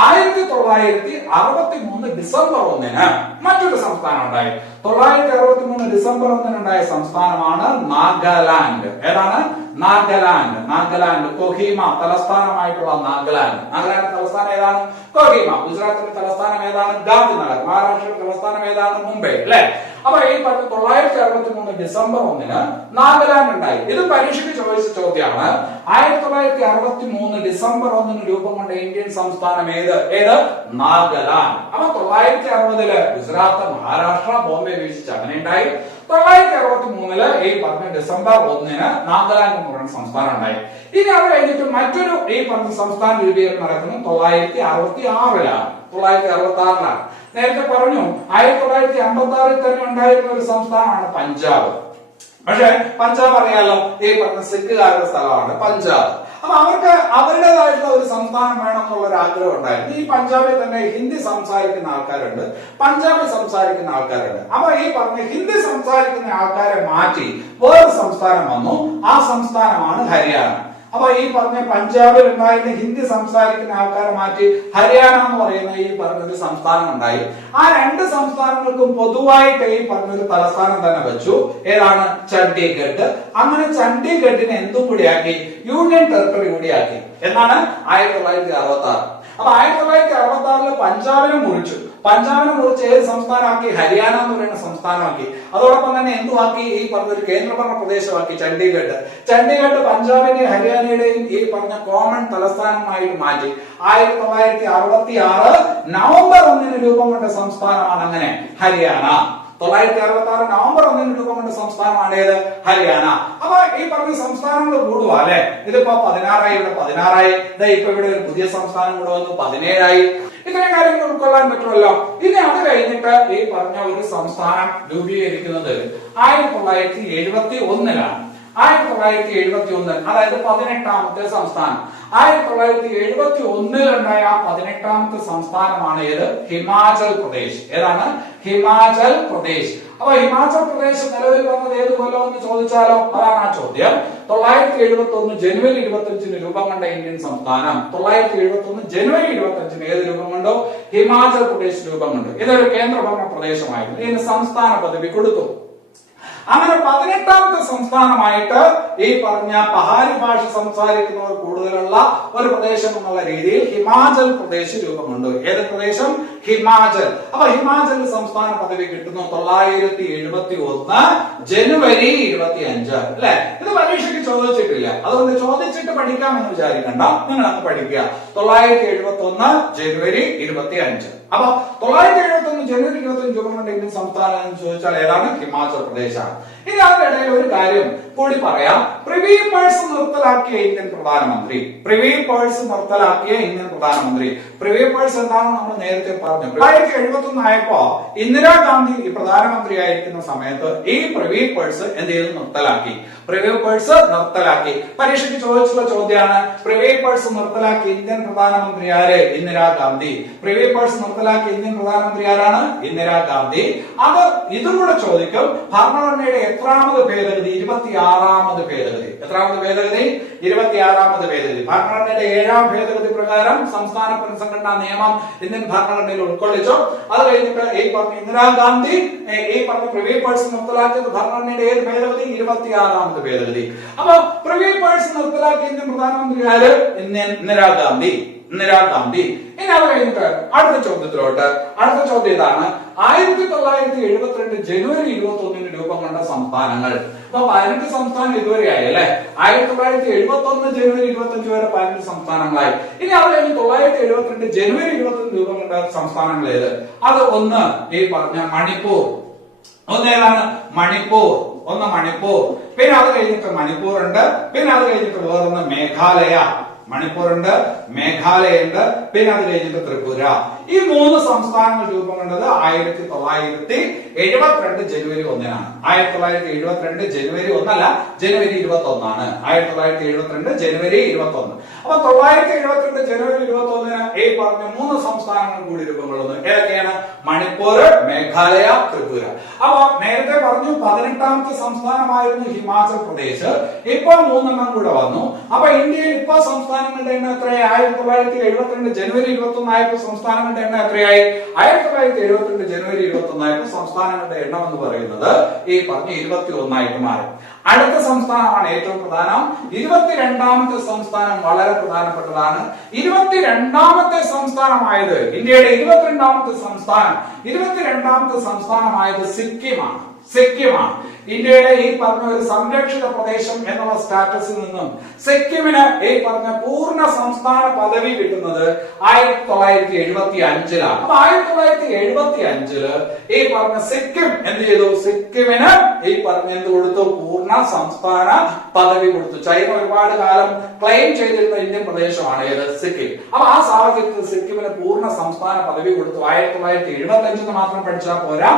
1963 ഡിസംബർ 1 മറ്റൊരു സംസ്ഥാനം ഉണ്ടായി. 1963 ഡിസംബർ 1 ഉണ്ടായ സംസ്ഥാനമാണ് നാഗാലാൻഡ്. ഏതാണ്? നാഗാലാൻഡ്. കൊഹീമ തലസ്ഥാനമായിട്ടുള്ള നാഗാലാൻഡ് തലസ്ഥാനം ഏതാണ്? കൊഹീമ. ഗുജറാത്തിന്റെ തലസ്ഥാനം ഏതാണ്? ഗാന്ധിനഗർ. മഹാരാഷ്ട്രയുടെ തലസ്ഥാനം ഏതാണ്? മുംബൈ അല്ലെ. അപ്പൊ ഈ പറഞ്ഞ 1963 ഡിസംബർ 1 നാഗാലാൻഡ് ഉണ്ടായി. ഇത് പരീക്ഷയ്ക്ക് ചോദിച്ച ചോദ്യമാണ്. 1963 ഡിസംബർ 1 രൂപം കൊണ്ട ഇന്ത്യൻ സംസ്ഥാനം ഏത്? നാഗാലാൻഡ്. അപ്പൊ 1960 ഗുജറാത്ത്, മഹാരാഷ്ട്ര, ബോംബെ വീഴ്ച അങ്ങനെ ഉണ്ടായി. 1963 ഈ പറഞ്ഞ ഡിസംബർ 1 നാഗാലാൻഡ് എന്ന് പറയുന്ന സംസ്ഥാനം ഉണ്ടായി. ഇനി അത് കഴിഞ്ഞിട്ട് മറ്റൊരു ഈ പറഞ്ഞ സംസ്ഥാന രൂപീകരണം നടക്കുന്നത് 1966 1966. നേരത്തെ പറഞ്ഞു 1956 തന്നെ ഉണ്ടായിരുന്ന ഒരു സംസ്ഥാനമാണ് പഞ്ചാബ്. പക്ഷെ പഞ്ചാബ് അറിയാലോ, ഈ പറഞ്ഞ സിഖുകാരുടെ സ്ഥലമാണ് പഞ്ചാബ്. അപ്പൊ അവർക്ക് അവരുടേതായിട്ടുള്ള ഒരു സംസ്ഥാനം വേണം എന്നുള്ള ഒരു ആഗ്രഹം ഉണ്ടായിരുന്നു. ഈ പഞ്ചാബിൽ തന്നെ ഹിന്ദി സംസാരിക്കുന്ന ആൾക്കാരുണ്ട്, പഞ്ചാബി സംസാരിക്കുന്ന ആൾക്കാരുണ്ട്. അപ്പൊ ഈ പറഞ്ഞ ഹിന്ദി സംസാരിക്കുന്ന ആൾക്കാരെ മാറ്റി വേറൊരു സംസ്ഥാനം വന്നു. ആ സംസ്ഥാനമാണ് ഹരിയാന. അപ്പൊ ഈ പറഞ്ഞ പഞ്ചാബിൽ ഉണ്ടായിരുന്ന ഹിന്ദി സംസാരിക്കുന്ന ആൾക്കാരെ മാറ്റി ഹരിയാന എന്ന് പറയുന്ന ഈ പറഞ്ഞൊരു സംസ്ഥാനം ഉണ്ടായി. ആ രണ്ട് സംസ്ഥാനങ്ങൾക്കും പൊതുവായിട്ട് ഈ പറഞ്ഞൊരു തലസ്ഥാനം തന്നെ വെച്ചു. ഏതാണ്? ചണ്ഡീഗഡ്. അങ്ങനെ ചണ്ഡീഗഡിനെ എന്തും കൂടിയാക്കി? Union territory കൂടിയാക്കി. എന്നാണ് 1966. അപ്പൊ 1966 പഞ്ചാബിനെ മുറിച്ച് ഏത് സംസ്ഥാനമാക്കി? ഹരിയാന എന്ന് പറയുന്ന സംസ്ഥാനമാക്കി. അതോടൊപ്പം തന്നെ എന്തുവാക്കി? ഈ പറഞ്ഞൊരു കേന്ദ്രഭരണ പ്രദേശമാക്കി ചണ്ഡീഗഡ്. പഞ്ചാബിന്റെയും ഹരിയാനയുടെയും ഈ പറഞ്ഞ കോമൺ തലസ്ഥാനമായിട്ട് മാറ്റി. 1966 നവംബർ 1 രൂപം കൊണ്ട സംസ്ഥാനമാണ് അങ്ങനെ ഹരിയാന. 1966 നവംബർ 1 രൂപം കൊണ്ട സംസ്ഥാനമാണ് ഏത്? ഹരിയാന. അപ്പൊ ഈ പറഞ്ഞ സംസ്ഥാനങ്ങൾ കൂടുക അല്ലെ. ഇതിപ്പോ 16ആയി, ഇവിടെ 16ആയി. ഇപ്പൊ ഇവിടെ ഒരു പുതിയ സംസ്ഥാനം കൂടെ വന്നു, 17ആയി. ഇത്രയും കാര്യങ്ങൾ ഉൾക്കൊള്ളാൻ പറ്റുമല്ലോ. ഇനി അത് കഴിഞ്ഞിട്ട് ഈ പറഞ്ഞ ഒരു സംസ്ഥാനം രൂപീകരിക്കുന്നത് 1971. 1971, അതായത് 18ാമത്തെ സംസ്ഥാനം. 1971 ഉണ്ടായ 18ാമത്തെ സംസ്ഥാനമാണ് ഏത്? ഹിമാചൽ പ്രദേശ്. ഏതാണ്? ഹിമാചൽ പ്രദേശ്. അപ്പൊ ഹിമാചൽ പ്രദേശ് നിലവിൽ വന്നത് ഏത് കൊല്ലം എന്ന് ചോദിച്ചാലോ, അതാണ് ആ ചോദ്യം. 971 ജനുവരി 25 രൂപം കൊണ്ട ഇന്ത്യൻ സംസ്ഥാനം. 971 ജനുവരി 25 ഏത് രൂപം കൊണ്ടോ? ഹിമാചൽ പ്രദേശ് രൂപം കൊണ്ടു. ഇതൊരു കേന്ദ്രഭരണ പ്രദേശമായിരുന്നു. ഇതിന് സംസ്ഥാന പദവി കൊടുത്തു. അങ്ങനെ 18ാമത്തെ സംസ്ഥാനമായിട്ട് ഈ പറഞ്ഞ പഹാരി ഭാഷ സംസാരിക്കുന്നവർ കൂടുതലുള്ള ഒരു പ്രദേശം എന്നുള്ള രീതിയിൽ ഹിമാചൽ പ്രദേശ് രൂപം കൊണ്ടു. ഏത് പ്രദേശം? ഹിമാചൽ. അപ്പൊ ഹിമാചൽ സംസ്ഥാന പദവി കിട്ടുന്നു 971 ജനുവരി 25. അല്ലെ, ഇത് പരീക്ഷയ്ക്ക് ചോദിച്ചിട്ടില്ല, അതുകൊണ്ട് ചോദിച്ചിട്ട് പഠിക്കാമെന്ന് വിചാരിക്കണ്ട, നിങ്ങൾ അന്ന് പഠിക്കുക. 971 ജനുവരി 25. അപ്പൊ 971 ജനുവരി 25 രൂപം കൊണ്ട് ഇന്ത്യൻ സംസ്ഥാനം എന്ന് ചോദിച്ചാൽ ഏതാണ്? ഹിമാചൽ പ്രദേശാണ്. ഇനി അതിന്റെ ഇടയിൽ ഒരു കാര്യം കൂടി പറയാം. പ്രിവി പേഴ്സ് നിർത്തലാക്കിയ ഇന്ത്യൻ പ്രധാനമന്ത്രി. പ്രിവി പേഴ്സ് നിർത്തലാക്കിയ ഇന്ത്യൻ പ്രധാനമന്ത്രി. പ്രിവി പേഴ്സ് എന്താണെന്ന് നമ്മൾ നേരത്തെ പറഞ്ഞു. 1971 ആയപ്പോ ഇന്ദിരാഗാന്ധി പ്രധാനമന്ത്രി ആയിരിക്കുന്ന സമയത്ത് ഈ പ്രിവി പേഴ്സ് എന്ത് ചെയ്തു? നിർത്തലാക്കി. പ്രിവി പേഴ്സ് നിർത്തലാക്കി. പരീക്ഷയ്ക്ക് ചോദിച്ചുള്ള ചോദ്യമാണ്, പ്രിവി പേഴ്സ് നിർത്തലാക്കിയ ഇന്ത്യൻ പ്രധാനമന്ത്രി ആര്? ഇന്ദിരാഗാന്ധി. പ്രിവി പേഴ്സ് നിർത്തലാക്കിയ ഇന്ത്യൻ പ്രധാനമന്ത്രി ആരാണ്? ഇന്ദിരാഗാന്ധി. അത് ഇതും കൂടെ ചോദിക്കും. ഭരണഘടനയുടെ എത്രാമത് ഭേദഗതി? 26ാമത് ഭേദഗതി. എത്രാമത് ഭേദഗതി? 26ാമത് ഭേദഗതി. ഭരണഘടനയുടെ 7ാം ഭേദഗതി പ്രകാരം സംസ്ഥാന പുനഃസംഘടനാ നിയമം ഇന്ത്യൻ ഭരണഘടനയിൽ ഉൾക്കൊള്ളിച്ചു. അത് കഴിഞ്ഞിട്ട് ഈ പറഞ്ഞ ഇന്ദിരാഗാന്ധി ഈ പറഞ്ഞ പ്രിവി പേഴ്സ് നിർത്തലാക്കിയത് ഭരണഘടനയുടെ ഏത് ഭേദഗതി? 26ാമത് ഭേദഗതി. അപ്പൊ പ്രിവി പേഴ്സ് നിർത്തലാക്കിയ ഇന്ത്യൻ പ്രധാനമന്ത്രി ആര്? ഇന്ദിരാഗാന്ധി. ഇന്ദിരാഗാന്ധി. ഇനി അത് കഴിഞ്ഞിട്ട് അടുത്ത ചോദ്യത്തിലോട്ട്. അടുത്ത ചോദ്യം ഇതാണ്, 1972 ജനുവരി 21 രൂപം കൊണ്ട സംസ്ഥാനങ്ങൾ. അപ്പൊ 15 സംസ്ഥാനം ഇതുവരെയായി അല്ലെ. 1971 ജനുവരി 25 വരെ 15 സംസ്ഥാനങ്ങളായി. ഇനി അത് കഴിഞ്ഞ് 1972 ജനുവരി 21 രൂപം കൊണ്ട സംസ്ഥാനങ്ങൾ ഏത്? അത് ഒന്ന് ഈ പറഞ്ഞ മണിപ്പൂർ. ഒന്ന് ഏതാണ്? മണിപ്പൂർ. ഒന്ന് മണിപ്പൂർ. പിന്നെ അത് കഴിഞ്ഞിട്ട് മണിപ്പൂർ ഉണ്ട്. പിന്നെ അത് കഴിഞ്ഞിട്ട് വേറൊന്ന് മേഘാലയ. മണിപ്പൂർ ഉണ്ട്, മേഘാലയ ഉണ്ട്, പിന്നെ അത് കഴിഞ്ഞിട്ട് ത്രിപുര. ഈ 3 സംസ്ഥാനങ്ങൾ രൂപം കൊണ്ടത് 1972 ജനുവരി 1 1972 ജനുവരി 1 അല്ല, ജനുവരി 21 1972 ജനുവരി 21. അപ്പൊ 1972 ജനുവരി 21 ഈ പറഞ്ഞ 3 സംസ്ഥാനങ്ങൾ കൂടി രൂപം കൊള്ളുന്നു. ഏതൊക്കെയാണ്? മണിപ്പൂർ, മേഘാലയ, ത്രിപുര. അപ്പൊ നേരത്തെ പറഞ്ഞു 18ാമത്തെ സംസ്ഥാനമായിരുന്നു ഹിമാചൽ പ്രദേശ്. ഇപ്പൊ 3 എണ്ണം കൂടെ വന്നു. അപ്പൊ ഇന്ത്യയിൽ ഇപ്പൊ സംസ്ഥാനങ്ങളുടെ എണ്ണം എത്രയായി? 1972 ജനുവരി 21 ആയപ്പോൾ സംസ്ഥാനങ്ങളുടെ എണ്ണം എത്രയായി? 1972 ജനുവരി 21 ആയപ്പോൾ സംസ്ഥാനങ്ങളുടെ എണ്ണം എന്ന് പറയുന്നത് ഈ പറഞ്ഞ 21 ആയിട്ട് മാറി. അടുത്ത സംസ്ഥാനമാണ് ഏറ്റവും പ്രധാനം. 22ാമത്തെ സംസ്ഥാനം വളരെ പ്രധാനപ്പെട്ടതാണ്. 22ാമത്തെ സംസ്ഥാനമായത് ഇന്ത്യയുടെ 22ാമത്തെ സംസ്ഥാനമായത് സിക്കിമാണ്. സിക്കിമാണ്. ഇന്ത്യയുടെ ഈ പറഞ്ഞ ഒരു സംരക്ഷിത പ്രദേശം എന്നുള്ള സ്റ്റാറ്റസിൽ നിന്നും സിക്കിമിന് ഈ പറഞ്ഞ പൂർണ്ണ സംസ്ഥാന പദവി കിട്ടുന്നത് 1975ലാണ്. അപ്പൊ 1975 ഈ പറഞ്ഞ സിക്കിം എന്ത് ചെയ്തു? സിക്കിമിന് ഈ പറഞ്ഞ എന്ത് കൊടുത്തു? പൂർണ്ണ സംസ്ഥാന പദവി കൊടുത്തു. ചൈന ഒരുപാട് കാലം ക്ലെയിം ചെയ്തിരുന്ന ഇന്ത്യൻ പ്രദേശമാണ് ഏത്? സിക്കിം. അപ്പൊ ആ സാഹചര്യത്തിൽ സിക്കിമിന് പൂർണ്ണ സംസ്ഥാന പദവി കൊടുത്തു. 1975 മാത്രം പഠിച്ചാൽ പോരാ,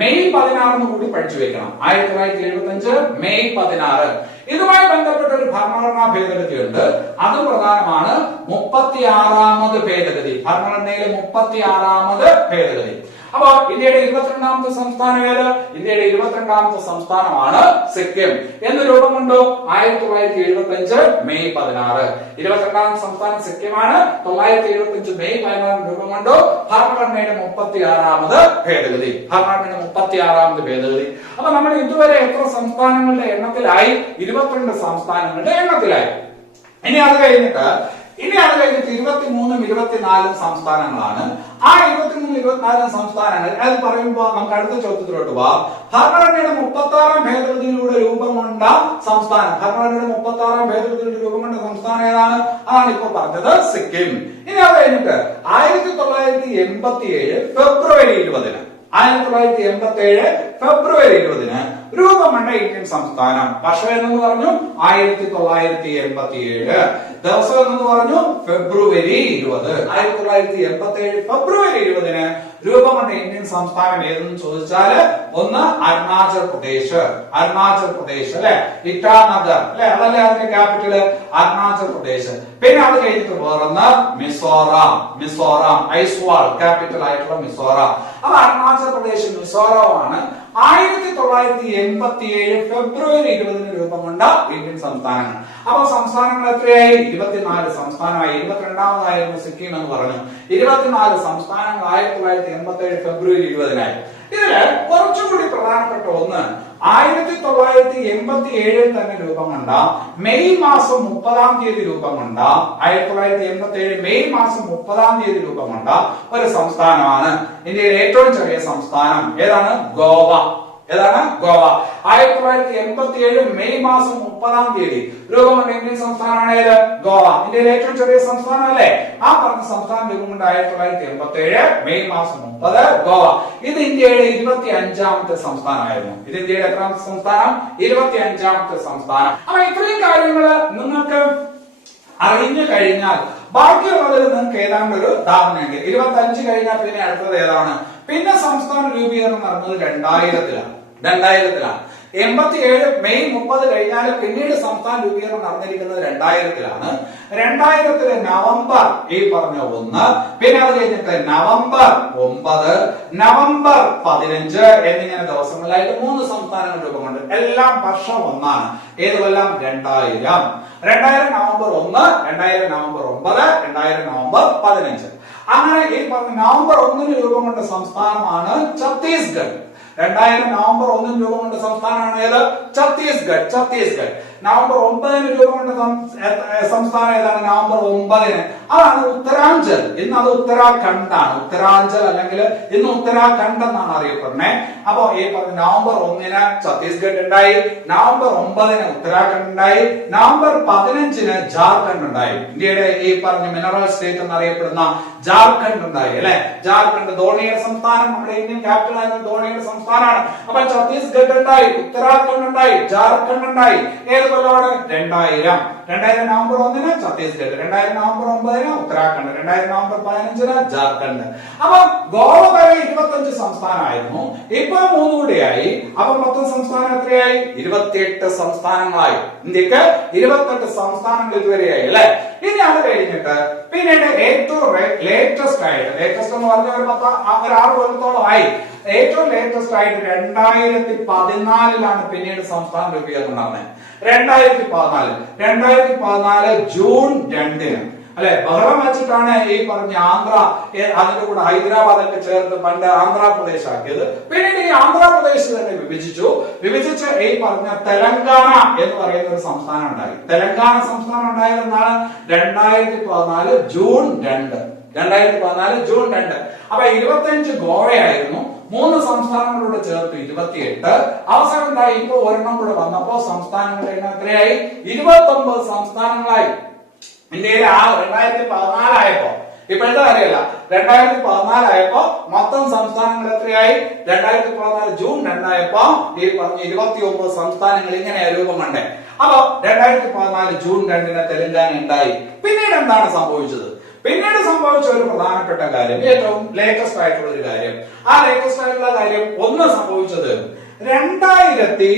മെയ് 16 കൂടി പഠിച്ചു വെക്കണം. 1975 മെയ് 16. ഇതുമായി ബന്ധപ്പെട്ട ഒരു ഭരണഘടനാ ഭേദഗതി ഉണ്ട്. അത് പ്രധാനമാണ് 36ാമത് ഭേദഗതി. ഭരണഘടനയിലെ 36ാമത് ഭേദഗതി. അപ്പൊ ഇന്ത്യയുടെ 22ാമത്തെ സംസ്ഥാനം ഏത്? ഇന്ത്യയുടെ 22ാമത്തെ സംസ്ഥാനമാണ് സിക്കിം. എന്ന് രൂപം കൊണ്ടു 1975 മെയ് 16. 22ാമത്തെ സംസ്ഥാനം സിക്കിമാണ്. 1975 മെയ് 16 രൂപം കൊണ്ടു ഭരണഘടനയുടെ 36ാമത് ഭേദഗതി. ഭരണഘടനയുടെ 36ാമത് ഭേദഗതി. അപ്പൊ നമ്മൾ ഇതുവരെ എത്ര സംസ്ഥാനങ്ങളുടെ എണ്ണത്തിലായി? 22 സംസ്ഥാനങ്ങളുടെ എണ്ണത്തിലായി. ഇനി അത് കഴിഞ്ഞിട്ട് 23ഉം 24ഉം സംസ്ഥാനങ്ങളാണ്. ആ 23, 24 സംസ്ഥാനങ്ങൾ അത് പറയുമ്പോ നമുക്ക് അടുത്ത ചോദ്യത്തിലോട്ട് പോവാം. ഭരണഘടനയുടെ 36ാം ഭേദഗതിയിലൂടെ രൂപം കൊണ്ട സംസ്ഥാനം. ഭരണഘടനയുടെ 36ാം ഭേദഗതിയിലൂടെ രൂപം കൊണ്ട സംസ്ഥാനം ഏതാണ്? അതാണ് ഇപ്പൊ പറഞ്ഞത്, സിക്കിം. ഇനി അത് കഴിഞ്ഞിട്ട് 1987 ഫെബ്രുവരി 20 1987 ഫെബ്രുവരി 20 രൂപം കൊണ്ട ഇന്ത്യൻ സംസ്ഥാനം. വർഷം എന്ന് പറഞ്ഞു 1987. ദിവസം എന്ന് പറഞ്ഞു ഫെബ്രുവരി 20. 1987 ഫെബ്രുവരി 20 രൂപം കൊണ്ട ഇന്ത്യൻ സംസ്ഥാനം ഏതെന്ന് ചോദിച്ചാല് ഒന്ന് അരുണാചൽ പ്രദേശ്. അരുണാചൽ പ്രദേശ് അല്ലെ, ഇറ്റാനഗർ അല്ലെ, അതല്ലേ അതിന്റെ ക്യാപിറ്റല്? അരുണാചൽ പ്രദേശ്. പിന്നെ അത് കഴിഞ്ഞിട്ട് വേറൊന്ന് മിസോറാം. മിസോറാം ഐസ്വാൾ ക്യാപിറ്റൽ ആയിട്ടുള്ള മിസോറാം. അപ്പൊ അരുണാചൽ പ്രദേശ് മിസോറമാണ് 1987 ഫെബ്രുവരി 20 രൂപം കൊണ്ട ഇന്ത്യൻ സംസ്ഥാനങ്ങൾ. അപ്പൊ സംസ്ഥാനങ്ങൾ എത്രയായി? 24 സംസ്ഥാനമായി. 22ാമതായിരുന്നു സിക്കിം എന്ന് പറഞ്ഞു. 24 സംസ്ഥാനങ്ങൾ 1987 ഫെബ്രുവരി 20 ഇതില് കുറച്ചുകൂടി പ്രധാനപ്പെട്ട ഒന്ന് 1987 തന്നെ രൂപം കൊണ്ട മെയ് മാസം 30-ാം തീയതി രൂപം കൊണ്ട 1987 മെയ് മാസം 30-ാം തീയതി രൂപം കൊണ്ട ഒരു സംസ്ഥാനമാണ് ഇന്ത്യയിലെ ഏറ്റവും ചെറിയ സംസ്ഥാനം. ഏതാണ്? ഗോവ. ഏതാണ്? ഗോവ. 1987 മെയ് മാസം 30-ാം തീയതി രൂപം കൊണ്ട ഇന്ത്യൻ സംസ്ഥാനമാണ് ഏത്? ഗോവ. ഇന്ത്യയിലെ ഏറ്റവും ചെറിയ സംസ്ഥാനം അല്ലേ? ആ പറഞ്ഞ സംസ്ഥാനം രൂപം കൊണ്ട് 1987 മെയ് മാസം 30 ഗോവ. ഇത് ഇന്ത്യയുടെ 25ാമത്തെ സംസ്ഥാനമായിരുന്നു. ഇത് ഇന്ത്യയുടെ എത്രാമത്തെ സംസ്ഥാനം? 25ാമത്തെ സംസ്ഥാനം. അപ്പൊ ഇത്രയും കാര്യങ്ങള് നിങ്ങൾക്ക് അറിഞ്ഞു കഴിഞ്ഞാൽ ബാക്കിയുള്ളതിൽ നിങ്ങൾക്ക് ഏതാണ്ട് ഒരു ധാരണയുണ്ട്. 25 കഴിഞ്ഞാൽ പിന്നെ അടുത്തത് ഏതാണ്? പിന്നെ സംസ്ഥാന രൂപീകരണം നടന്നത് 2000-ലാണ്. 87 മെയ് 30 കഴിഞ്ഞാൽ പിന്നീട് സംസ്ഥാന രൂപീകരണം നടന്നിരിക്കുന്നത് 2000-ലാണ്. 2000 നവംബർ ഈ പറഞ്ഞ 1, പിന്നെ അത് കഴിഞ്ഞിട്ട് നവംബർ 9, നവംബർ 15 എന്നിങ്ങനെ ദിവസങ്ങളിലായിട്ട് 3 സംസ്ഥാനങ്ങൾ രൂപം കൊണ്ട്. എല്ലാം വർഷം ഒന്നാണ്. ഏത് കൊല്ലം? 2000. 2000 നവംബർ 1, 2000 നവംബർ 9, 2000 നവംബർ 15. അങ്ങനെ ഈ പറഞ്ഞ നവംബർ 1 രൂപം കൊണ്ട സംസ്ഥാനമാണ് ഛത്തീസ്ഗഡ്. 2000 നവംബർ 1 രൂപം കൊണ്ട സംസ്ഥാനമാണ് ഏത്? ഛത്തീസ്ഗഡ്. നവംബർ 9 രൂപം കൊണ്ട സംസ്ഥാനം ഏതാണ്? നവംബർ 9 അതാണ് ഉത്തരാഞ്ചൽ. ഇന്ന് അത് ഉത്തരാഖണ്ഡാണ്. ഉത്തരാഞ്ചൽ അല്ലെങ്കിൽ ഇന്ന് ഉത്തരാഖണ്ഡ് എന്നാണ് അറിയപ്പെടുന്നത്. അപ്പൊ ഈ പറഞ്ഞ നവംബർ 1 ഛത്തീസ്ഗഡ് ഉണ്ടായി, നവംബർ 9 ഉത്തരാഖണ്ഡ് ഉണ്ടായി, നവംബർ 15 ജാർഖണ്ഡ് ഉണ്ടായി. ഇന്ത്യയുടെ ഈ പറഞ്ഞ മിനറൽ സ്റ്റേറ്റ് എന്നറിയപ്പെടുന്ന ജാർഖണ്ഡ് ഉണ്ടായി അല്ലെ? ജാർഖണ്ഡ് ധോണിയുടെ സംസ്ഥാനം, നമ്മുടെ ഇന്ത്യൻ ക്യാപിറ്റൽ ആയിരുന്ന ധോണിയുടെ സംസ്ഥാനമാണ്. അപ്പൊ ഛത്തീസ്ഗഡ് ഉണ്ടായി, ഉത്തരാഖണ്ഡ് ഉണ്ടായി, ജാർഖണ്ഡ് ഉണ്ടായി. ഏത് കൊല്ലമാണ്? 2000 November 1 Chhattisgarh, 2000 November 9 Uttarakhand, 2000 November 15 Jharkhand. അപ്പൊ ഗോവ വരെ 25 സംസ്ഥാനമായിരുന്നു. ഇപ്പൊ 3 കൂടിയായി. അപ്പൊ മൊത്തം സംസ്ഥാനം എത്രയായി? 28 സംസ്ഥാനങ്ങളായി. ഇന്ത്യക്ക് 28 സംസ്ഥാനങ്ങൾ ഇതുവരെയായി അല്ലെ? ഇനി അത് കഴിഞ്ഞിട്ട് പിന്നീട് ഏറ്റവും ലേറ്റസ്റ്റ് ആയിട്ട്, ലേറ്റസ്റ്റ് എന്ന് പറഞ്ഞ ഒരു 6 കൊല്ലത്തോളമായി, ഏറ്റവും ലേറ്റസ്റ്റ് ആയിട്ട് 2014-ലാണ് പിന്നീട് സംസ്ഥാന രൂപീകരണം നടന്നത്. 2014 ജൂൺ 2 അല്ലെ? ബഹളം വെച്ചിട്ടാണ് ഈ പറഞ്ഞ ആന്ധ്ര, അതിന്റെ കൂടെ ഹൈദരാബാദ് ഒക്കെ ചേർത്ത് പണ്ട് ആന്ധ്രാപ്രദേശ് ആക്കിയത്. പിന്നീട് ഈ ആന്ധ്രാപ്രദേശ് തന്നെ വിഭജിച്ച് ഈ പറഞ്ഞ തെലങ്കാന എന്ന് പറയുന്ന ഒരു സംസ്ഥാനം ഉണ്ടായി. തെലങ്കാന സംസ്ഥാനം ഉണ്ടായതെന്നാണ് 2014 ജൂൺ 2. 2014 ജൂൺ 2. അപ്പൊ 25 ഗോവയായിരുന്നു. 3 സംസ്ഥാനങ്ങളോട് ചേർത്ത് 28. അവസാനം ഉണ്ടായി ഇപ്പൊ ഒരെണ്ണം കൂടെ വന്നപ്പോ സംസ്ഥാനങ്ങളുടെ എണ്ണം എത്രയായി? 29 സംസ്ഥാനങ്ങളായി. ഇന്ത്യയിലെ 2014 ആയപ്പോ, ഇപ്പോഴത്തെ കാര്യമല്ല, 2014 ആയപ്പോ മൊത്തം സംസ്ഥാനങ്ങൾ എത്രയായി? 2014 ജൂൺ 2 ആയപ്പോ ഈ പറഞ്ഞ 29 സംസ്ഥാനങ്ങൾ ഇങ്ങനെ രൂപം കണ്ടേ. അപ്പൊ 2014 ജൂൺ 2 തെലങ്കാന ഉണ്ടായി. പിന്നീട് എന്താണ് സംഭവിച്ചത്? പിന്നീട് സംഭവിച്ച ഒരു പ്രധാനപ്പെട്ട കാര്യം, ഏറ്റവും ലേറ്റസ്റ്റ് ആയിട്ടുള്ള ഒരു കാര്യം, ആ ലേറ്റസ്റ്റ് ആയിട്ടുള്ള കാര്യം ഒന്ന് സംഭവിച്ചത് 2019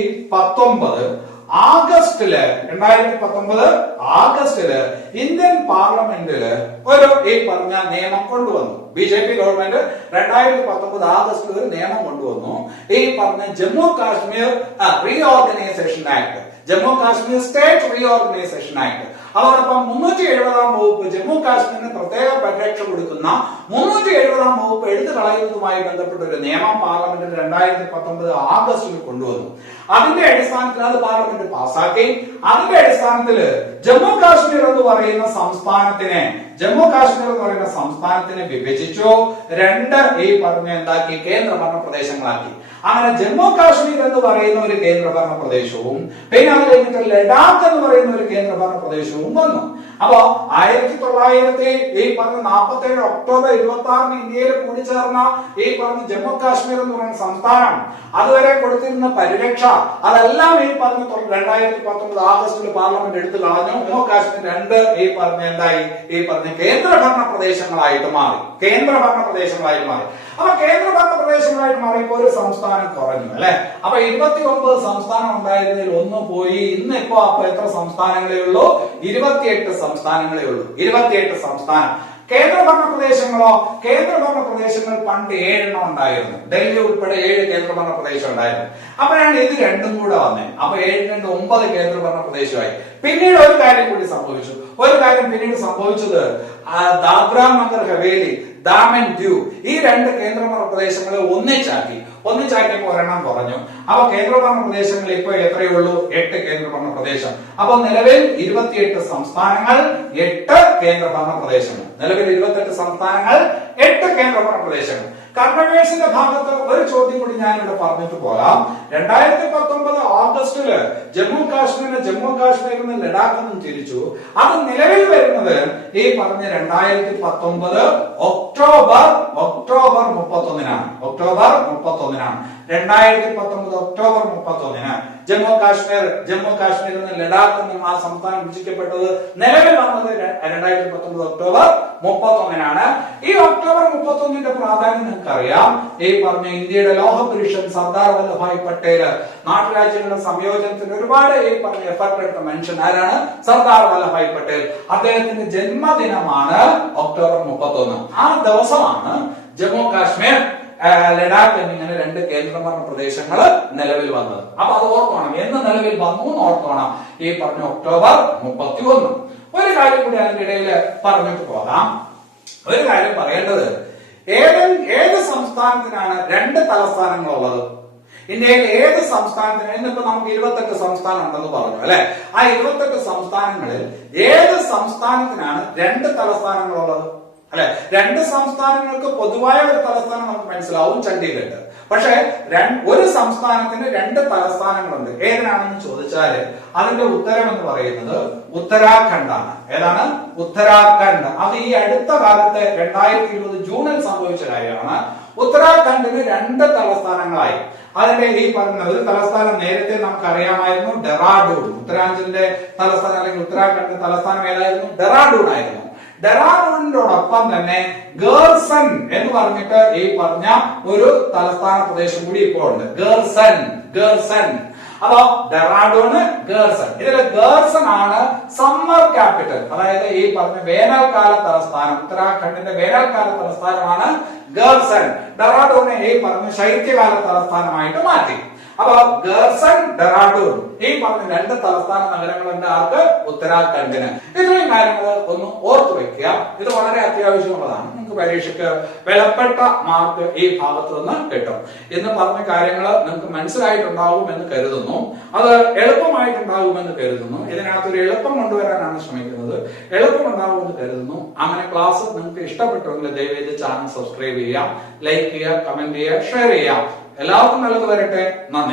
ആഗസ്റ്റില് ഇന്ത്യൻ പാർലമെന്റില് ഒരു ഈ പറഞ്ഞ നിയമം കൊണ്ടുവന്നു. BJP ഗവൺമെന്റ് 2019 ആഗസ്റ്റിൽ ഒരു നിയമം കൊണ്ടുവന്നു. ഈ പറഞ്ഞ Jammu Kashmir reorganisation act, Jammu Kashmir state reorganisation act. അതോടൊപ്പം 370-ാം വകുപ്പ്, ജമ്മു കാശ്മീരിന് പ്രത്യേക പരിരക്ഷ കൊടുക്കുന്ന 370-ാം വകുപ്പ് എടുത്തു കളയുന്നതുമായി ബന്ധപ്പെട്ട ഒരു നിയമം പാർലമെന്റിൽ 2019 ആഗസ്റ്റിൽ കൊണ്ടുവന്നു. അതിന്റെ അടിസ്ഥാനത്തിൽ അത് പാർലമെന്റ് പാസാക്കി. അതിന്റെ അടിസ്ഥാനത്തിൽ ജമ്മു കാശ്മീർ എന്ന് പറയുന്ന സംസ്ഥാനത്തിനെ വിഭജിച്ചു. 2 ഈ പറഞ്ഞ എന്താക്കി? കേന്ദ്രഭരണ പ്രദേശങ്ങളാക്കി. അങ്ങനെ ജമ്മു കാശ്മീർ എന്ന് പറയുന്ന ഒരു കേന്ദ്രഭരണ പ്രദേശവും പിന്നെ അത് കഴിഞ്ഞിട്ട് ലഡാക്ക് എന്ന് പറയുന്ന ഒരു കേന്ദ്രഭരണ പ്രദേശവും വന്നു. അപ്പോ 1947 ഒക്ടോബർ 26 ഇന്ത്യയിൽ കൂടിച്ചേർന്ന ഈ പറഞ്ഞ ജമ്മു കാശ്മീർ എന്ന് പറയുന്ന സംസ്ഥാനം അതുവരെ കൊടുത്തിരുന്ന പരിരക്ഷ അതെല്ലാം ഈ പറഞ്ഞ 2019 ആഗസ്റ്റിൽ പാർലമെന്റ് എടുത്തു കളഞ്ഞു. ജമ്മു കാശ്മീർ 2 ഈ പറഞ്ഞ എന്തായി? ഈ പറഞ്ഞ കേന്ദ്രഭരണ പ്രദേശങ്ങളായിട്ട് മാറി. അപ്പൊ കേന്ദ്രഭരണ പ്രദേശങ്ങളായിട്ട് മാറിയപ്പോ ഒരു സംസ്ഥാനം കുറഞ്ഞു അല്ലെ? അപ്പൊ 29 സംസ്ഥാനം ഉണ്ടായിരുന്നതിൽ 1 പോയി. ഇന്നിപ്പോ അപ്പൊ എത്ര സംസ്ഥാനങ്ങളേ ഉള്ളൂ? 28 സംസ്ഥാനങ്ങളേ ഉള്ളൂ. 28 സംസ്ഥാനം. കേന്ദ്രഭരണ പ്രദേശങ്ങളോ? കേന്ദ്രഭരണ പ്രദേശങ്ങൾ പണ്ട് 7 ഉണ്ടായിരുന്നു. ഡൽഹി ഉൾപ്പെടെ 7 കേന്ദ്രഭരണ പ്രദേശം ഉണ്ടായിരുന്നു. അപ്പോഴാണ് ഇത് രണ്ടും കൂടെ വന്നത്. അപ്പൊ 7 × 9 കേന്ദ്രഭരണ പ്രദേശമായി. പിന്നീട് ഒരു കാര്യം കൂടി സംഭവിച്ചു. പിന്നീട് സംഭവിച്ചത് ദാദ്ര നഗർ ഹവേലി, ദാമൻ ദ്യൂ ഈ 2 കേന്ദ്രഭരണ പ്രദേശങ്ങളെ ഒന്നിച്ചാക്കിയപ്പോൾ ഒരെണ്ണം കുറഞ്ഞു. അപ്പൊ കേന്ദ്രഭരണ പ്രദേശങ്ങൾ ഇപ്പൊ എത്രയേ ഉള്ളൂ? 8 കേന്ദ്രഭരണ പ്രദേശം. അപ്പൊ നിലവിൽ 28 സംസ്ഥാനങ്ങൾ, 8 കേന്ദ്രഭരണ പ്രദേശങ്ങൾ. നിലവിൽ 28 സംസ്ഥാനങ്ങൾ, 8 കേന്ദ്രഭരണ പ്രദേശങ്ങൾ. കർണവേഴ്സിന്റെ ഭാഗത്ത് ഒരു ചോദ്യം കൂടി ഞാൻ ഇവിടെ പറഞ്ഞിട്ട് പോകാം. 2019 ഓഗസ്റ്റില് ജമ്മു കാശ്മീരിൽ നിന്ന് ലഡാക്കിൽ നിന്നും തിരിച്ചു. അത് നിലവിൽ വരുന്നത് ഈ പറഞ്ഞ 2019 ഒക്ടോബർ 31-നാണ്. ഒക്ടോബർ 31-ന് ജമ്മു കാശ്മീരിൽ നിന്ന് ലഡാക്കിൽ നിന്നും ആ സംസ്ഥാനം വിഭജിക്കപ്പെട്ടത്. നിലവിൽ വന്നത് 2019 ഒക്ടോബർ 31-നാണ്. ഈ ഒക്ടോബർ 31-ന്റെ പ്രാധാന്യം നിങ്ങൾക്കറിയാം. ഈ പറഞ്ഞ ഇന്ത്യയുടെ ലോഹപുരുഷൻ സർദാർ വല്ലഭായ് പട്ടേൽ നാട്ടുരാജ്യങ്ങളുടെ സംയോജനത്തിന് ഒരുപാട് ഈ പറഞ്ഞ എഫർട്ട് എടുത്ത മനുഷ്യൻ ആരാണ്? സർദാർ വല്ലഭായ് പട്ടേൽ. അദ്ദേഹത്തിന്റെ ജന്മദിനമാണ് ഒക്ടോബർ 31. ആ ദിവസമാണ് ജമ്മു കാശ്മീർ, ലഡാക്ക് എന്നിങ്ങനെ 2 കേന്ദ്രഭരണ പ്രദേശങ്ങൾ നിലവിൽ വന്നത്. അപ്പൊ അത് ഓർത്തോണം, എന്ന് നിലവിൽ വന്നു എന്ന് ഓർത്തോണം. ഈ പറഞ്ഞ ഒക്ടോബർ 31. ഒരു കാര്യം കൂടി അതിന്റെ ഇടയിൽ പറഞ്ഞിട്ട് പോകാം. ഒരു കാര്യം പറയേണ്ടത്, ഏത് സംസ്ഥാനത്തിനാണ് 2 തലസ്ഥാനങ്ങളുള്ളത്? ഇന്ത്യയിൽ ഏത് സംസ്ഥാനത്തിന്? ഇന്നിപ്പോ നമുക്ക് 28 സംസ്ഥാനം ഉണ്ടെന്ന് പറഞ്ഞു അല്ലെ? ആ 28 സംസ്ഥാനങ്ങളിൽ ഏത് സംസ്ഥാനത്തിനാണ് 2 തലസ്ഥാനങ്ങളുള്ളത്? അല്ലെ, 2 സംസ്ഥാനങ്ങൾക്ക് പൊതുവായ ഒരു തലസ്ഥാനം നമുക്ക് മനസ്സിലാവും, ചണ്ഡീഗഡ്. പക്ഷെ ഒരു സംസ്ഥാനത്തിന് 2 തലസ്ഥാനങ്ങളുണ്ട്. ഏതിനാണെന്ന് ചോദിച്ചാൽ അതിന്റെ ഉത്തരം എന്ന് പറയുന്നത് ഉത്തരാഖണ്ഡാണ്. ഏതാണ്? ഉത്തരാഖണ്ഡ്. അത് ഈ അടുത്ത കാലത്ത് 2020 ജൂണിൽ സംഭവിച്ച കാര്യമാണ്. ഉത്തരാഖണ്ഡിന് 2 തലസ്ഥാനങ്ങളായി. അതിന്റെ ഈ പറഞ്ഞ ഒരു തലസ്ഥാനം നേരത്തെ നമുക്ക് അറിയാമായിരുന്നു, ഡെറാഡൂൺ. ഉത്തരാഞ്ചലിന്റെ തലസ്ഥാനം അല്ലെങ്കിൽ ഉത്തരാഖണ്ഡിന്റെ തലസ്ഥാനം ഏതായിരുന്നു? ഡെറാഡൂൺ ആയിരുന്നു. ഡെറാഡൂണിനോടൊപ്പം തന്നെ ഗേർസൺ എന്ന് പറഞ്ഞിട്ട് ഈ പറഞ്ഞ ഒരു തലസ്ഥാന പ്രദേശം കൂടി ഇപ്പോൾ ഉണ്ട്. ഗേർസൺ. അപ്പോ ഡെറാഡൂണ്, ഗേർസൺ. ഇതിലെ ഗേർസൺ ആണ് സമ്മർ ക്യാപിറ്റൽ. അതായത് ഈ പറഞ്ഞ വേനൽക്കാല തലസ്ഥാനം. ഉത്തരാഖണ്ഡിന്റെ വേനൽക്കാല തലസ്ഥാനമാണ് ഗേർസൺ. ഡെറാഡൂണിനെ ഈ പറഞ്ഞ ശൈത്യകാല തലസ്ഥാനമായിട്ട് മാറ്റി. അപ്പൊ ഗേർസൺ, ഡെറാഡൂൺ ഈ പറഞ്ഞ 2 തലസ്ഥാന നഗരങ്ങളുണ്ട് ആർക്ക്? ഉത്തരാഖണ്ഡിന്. ഇത്രയും കാര്യങ്ങൾ ഒന്ന് ഓർത്തു വെക്കുക. ഇത് വളരെ അത്യാവശ്യമുള്ളതാണ്. നിങ്ങൾക്ക് പരീക്ഷയ്ക്ക് വിലപ്പെട്ട മാർക്ക് ഈ ഭാഗത്ത് നിന്ന് കിട്ടും. ഇന്ന് പറഞ്ഞ കാര്യങ്ങൾ നിങ്ങൾക്ക് മനസ്സിലായിട്ടുണ്ടാവും എന്ന് കരുതുന്നു. അത് എളുപ്പമായിട്ടുണ്ടാകുമെന്ന് കരുതുന്നു. ഇതിനകത്തൊരു എളുപ്പം കൊണ്ടുവരാനാണ് ശ്രമിക്കുന്നത്. എളുപ്പമുണ്ടാകുമെന്ന് കരുതുന്നു. അങ്ങനെ ക്ലാസ് നിങ്ങൾക്ക് ഇഷ്ടപ്പെട്ടുവെങ്കിൽ ദയവേത് ചാനൽ സബ്സ്ക്രൈബ് ചെയ്യുക, ലൈക്ക് ചെയ്യുക, കമന്റ് ചെയ്യുക, ഷെയർ ചെയ്യുക. എല്ലാവർക്കും നല്ലത് വരട്ടെ. നന്ദി.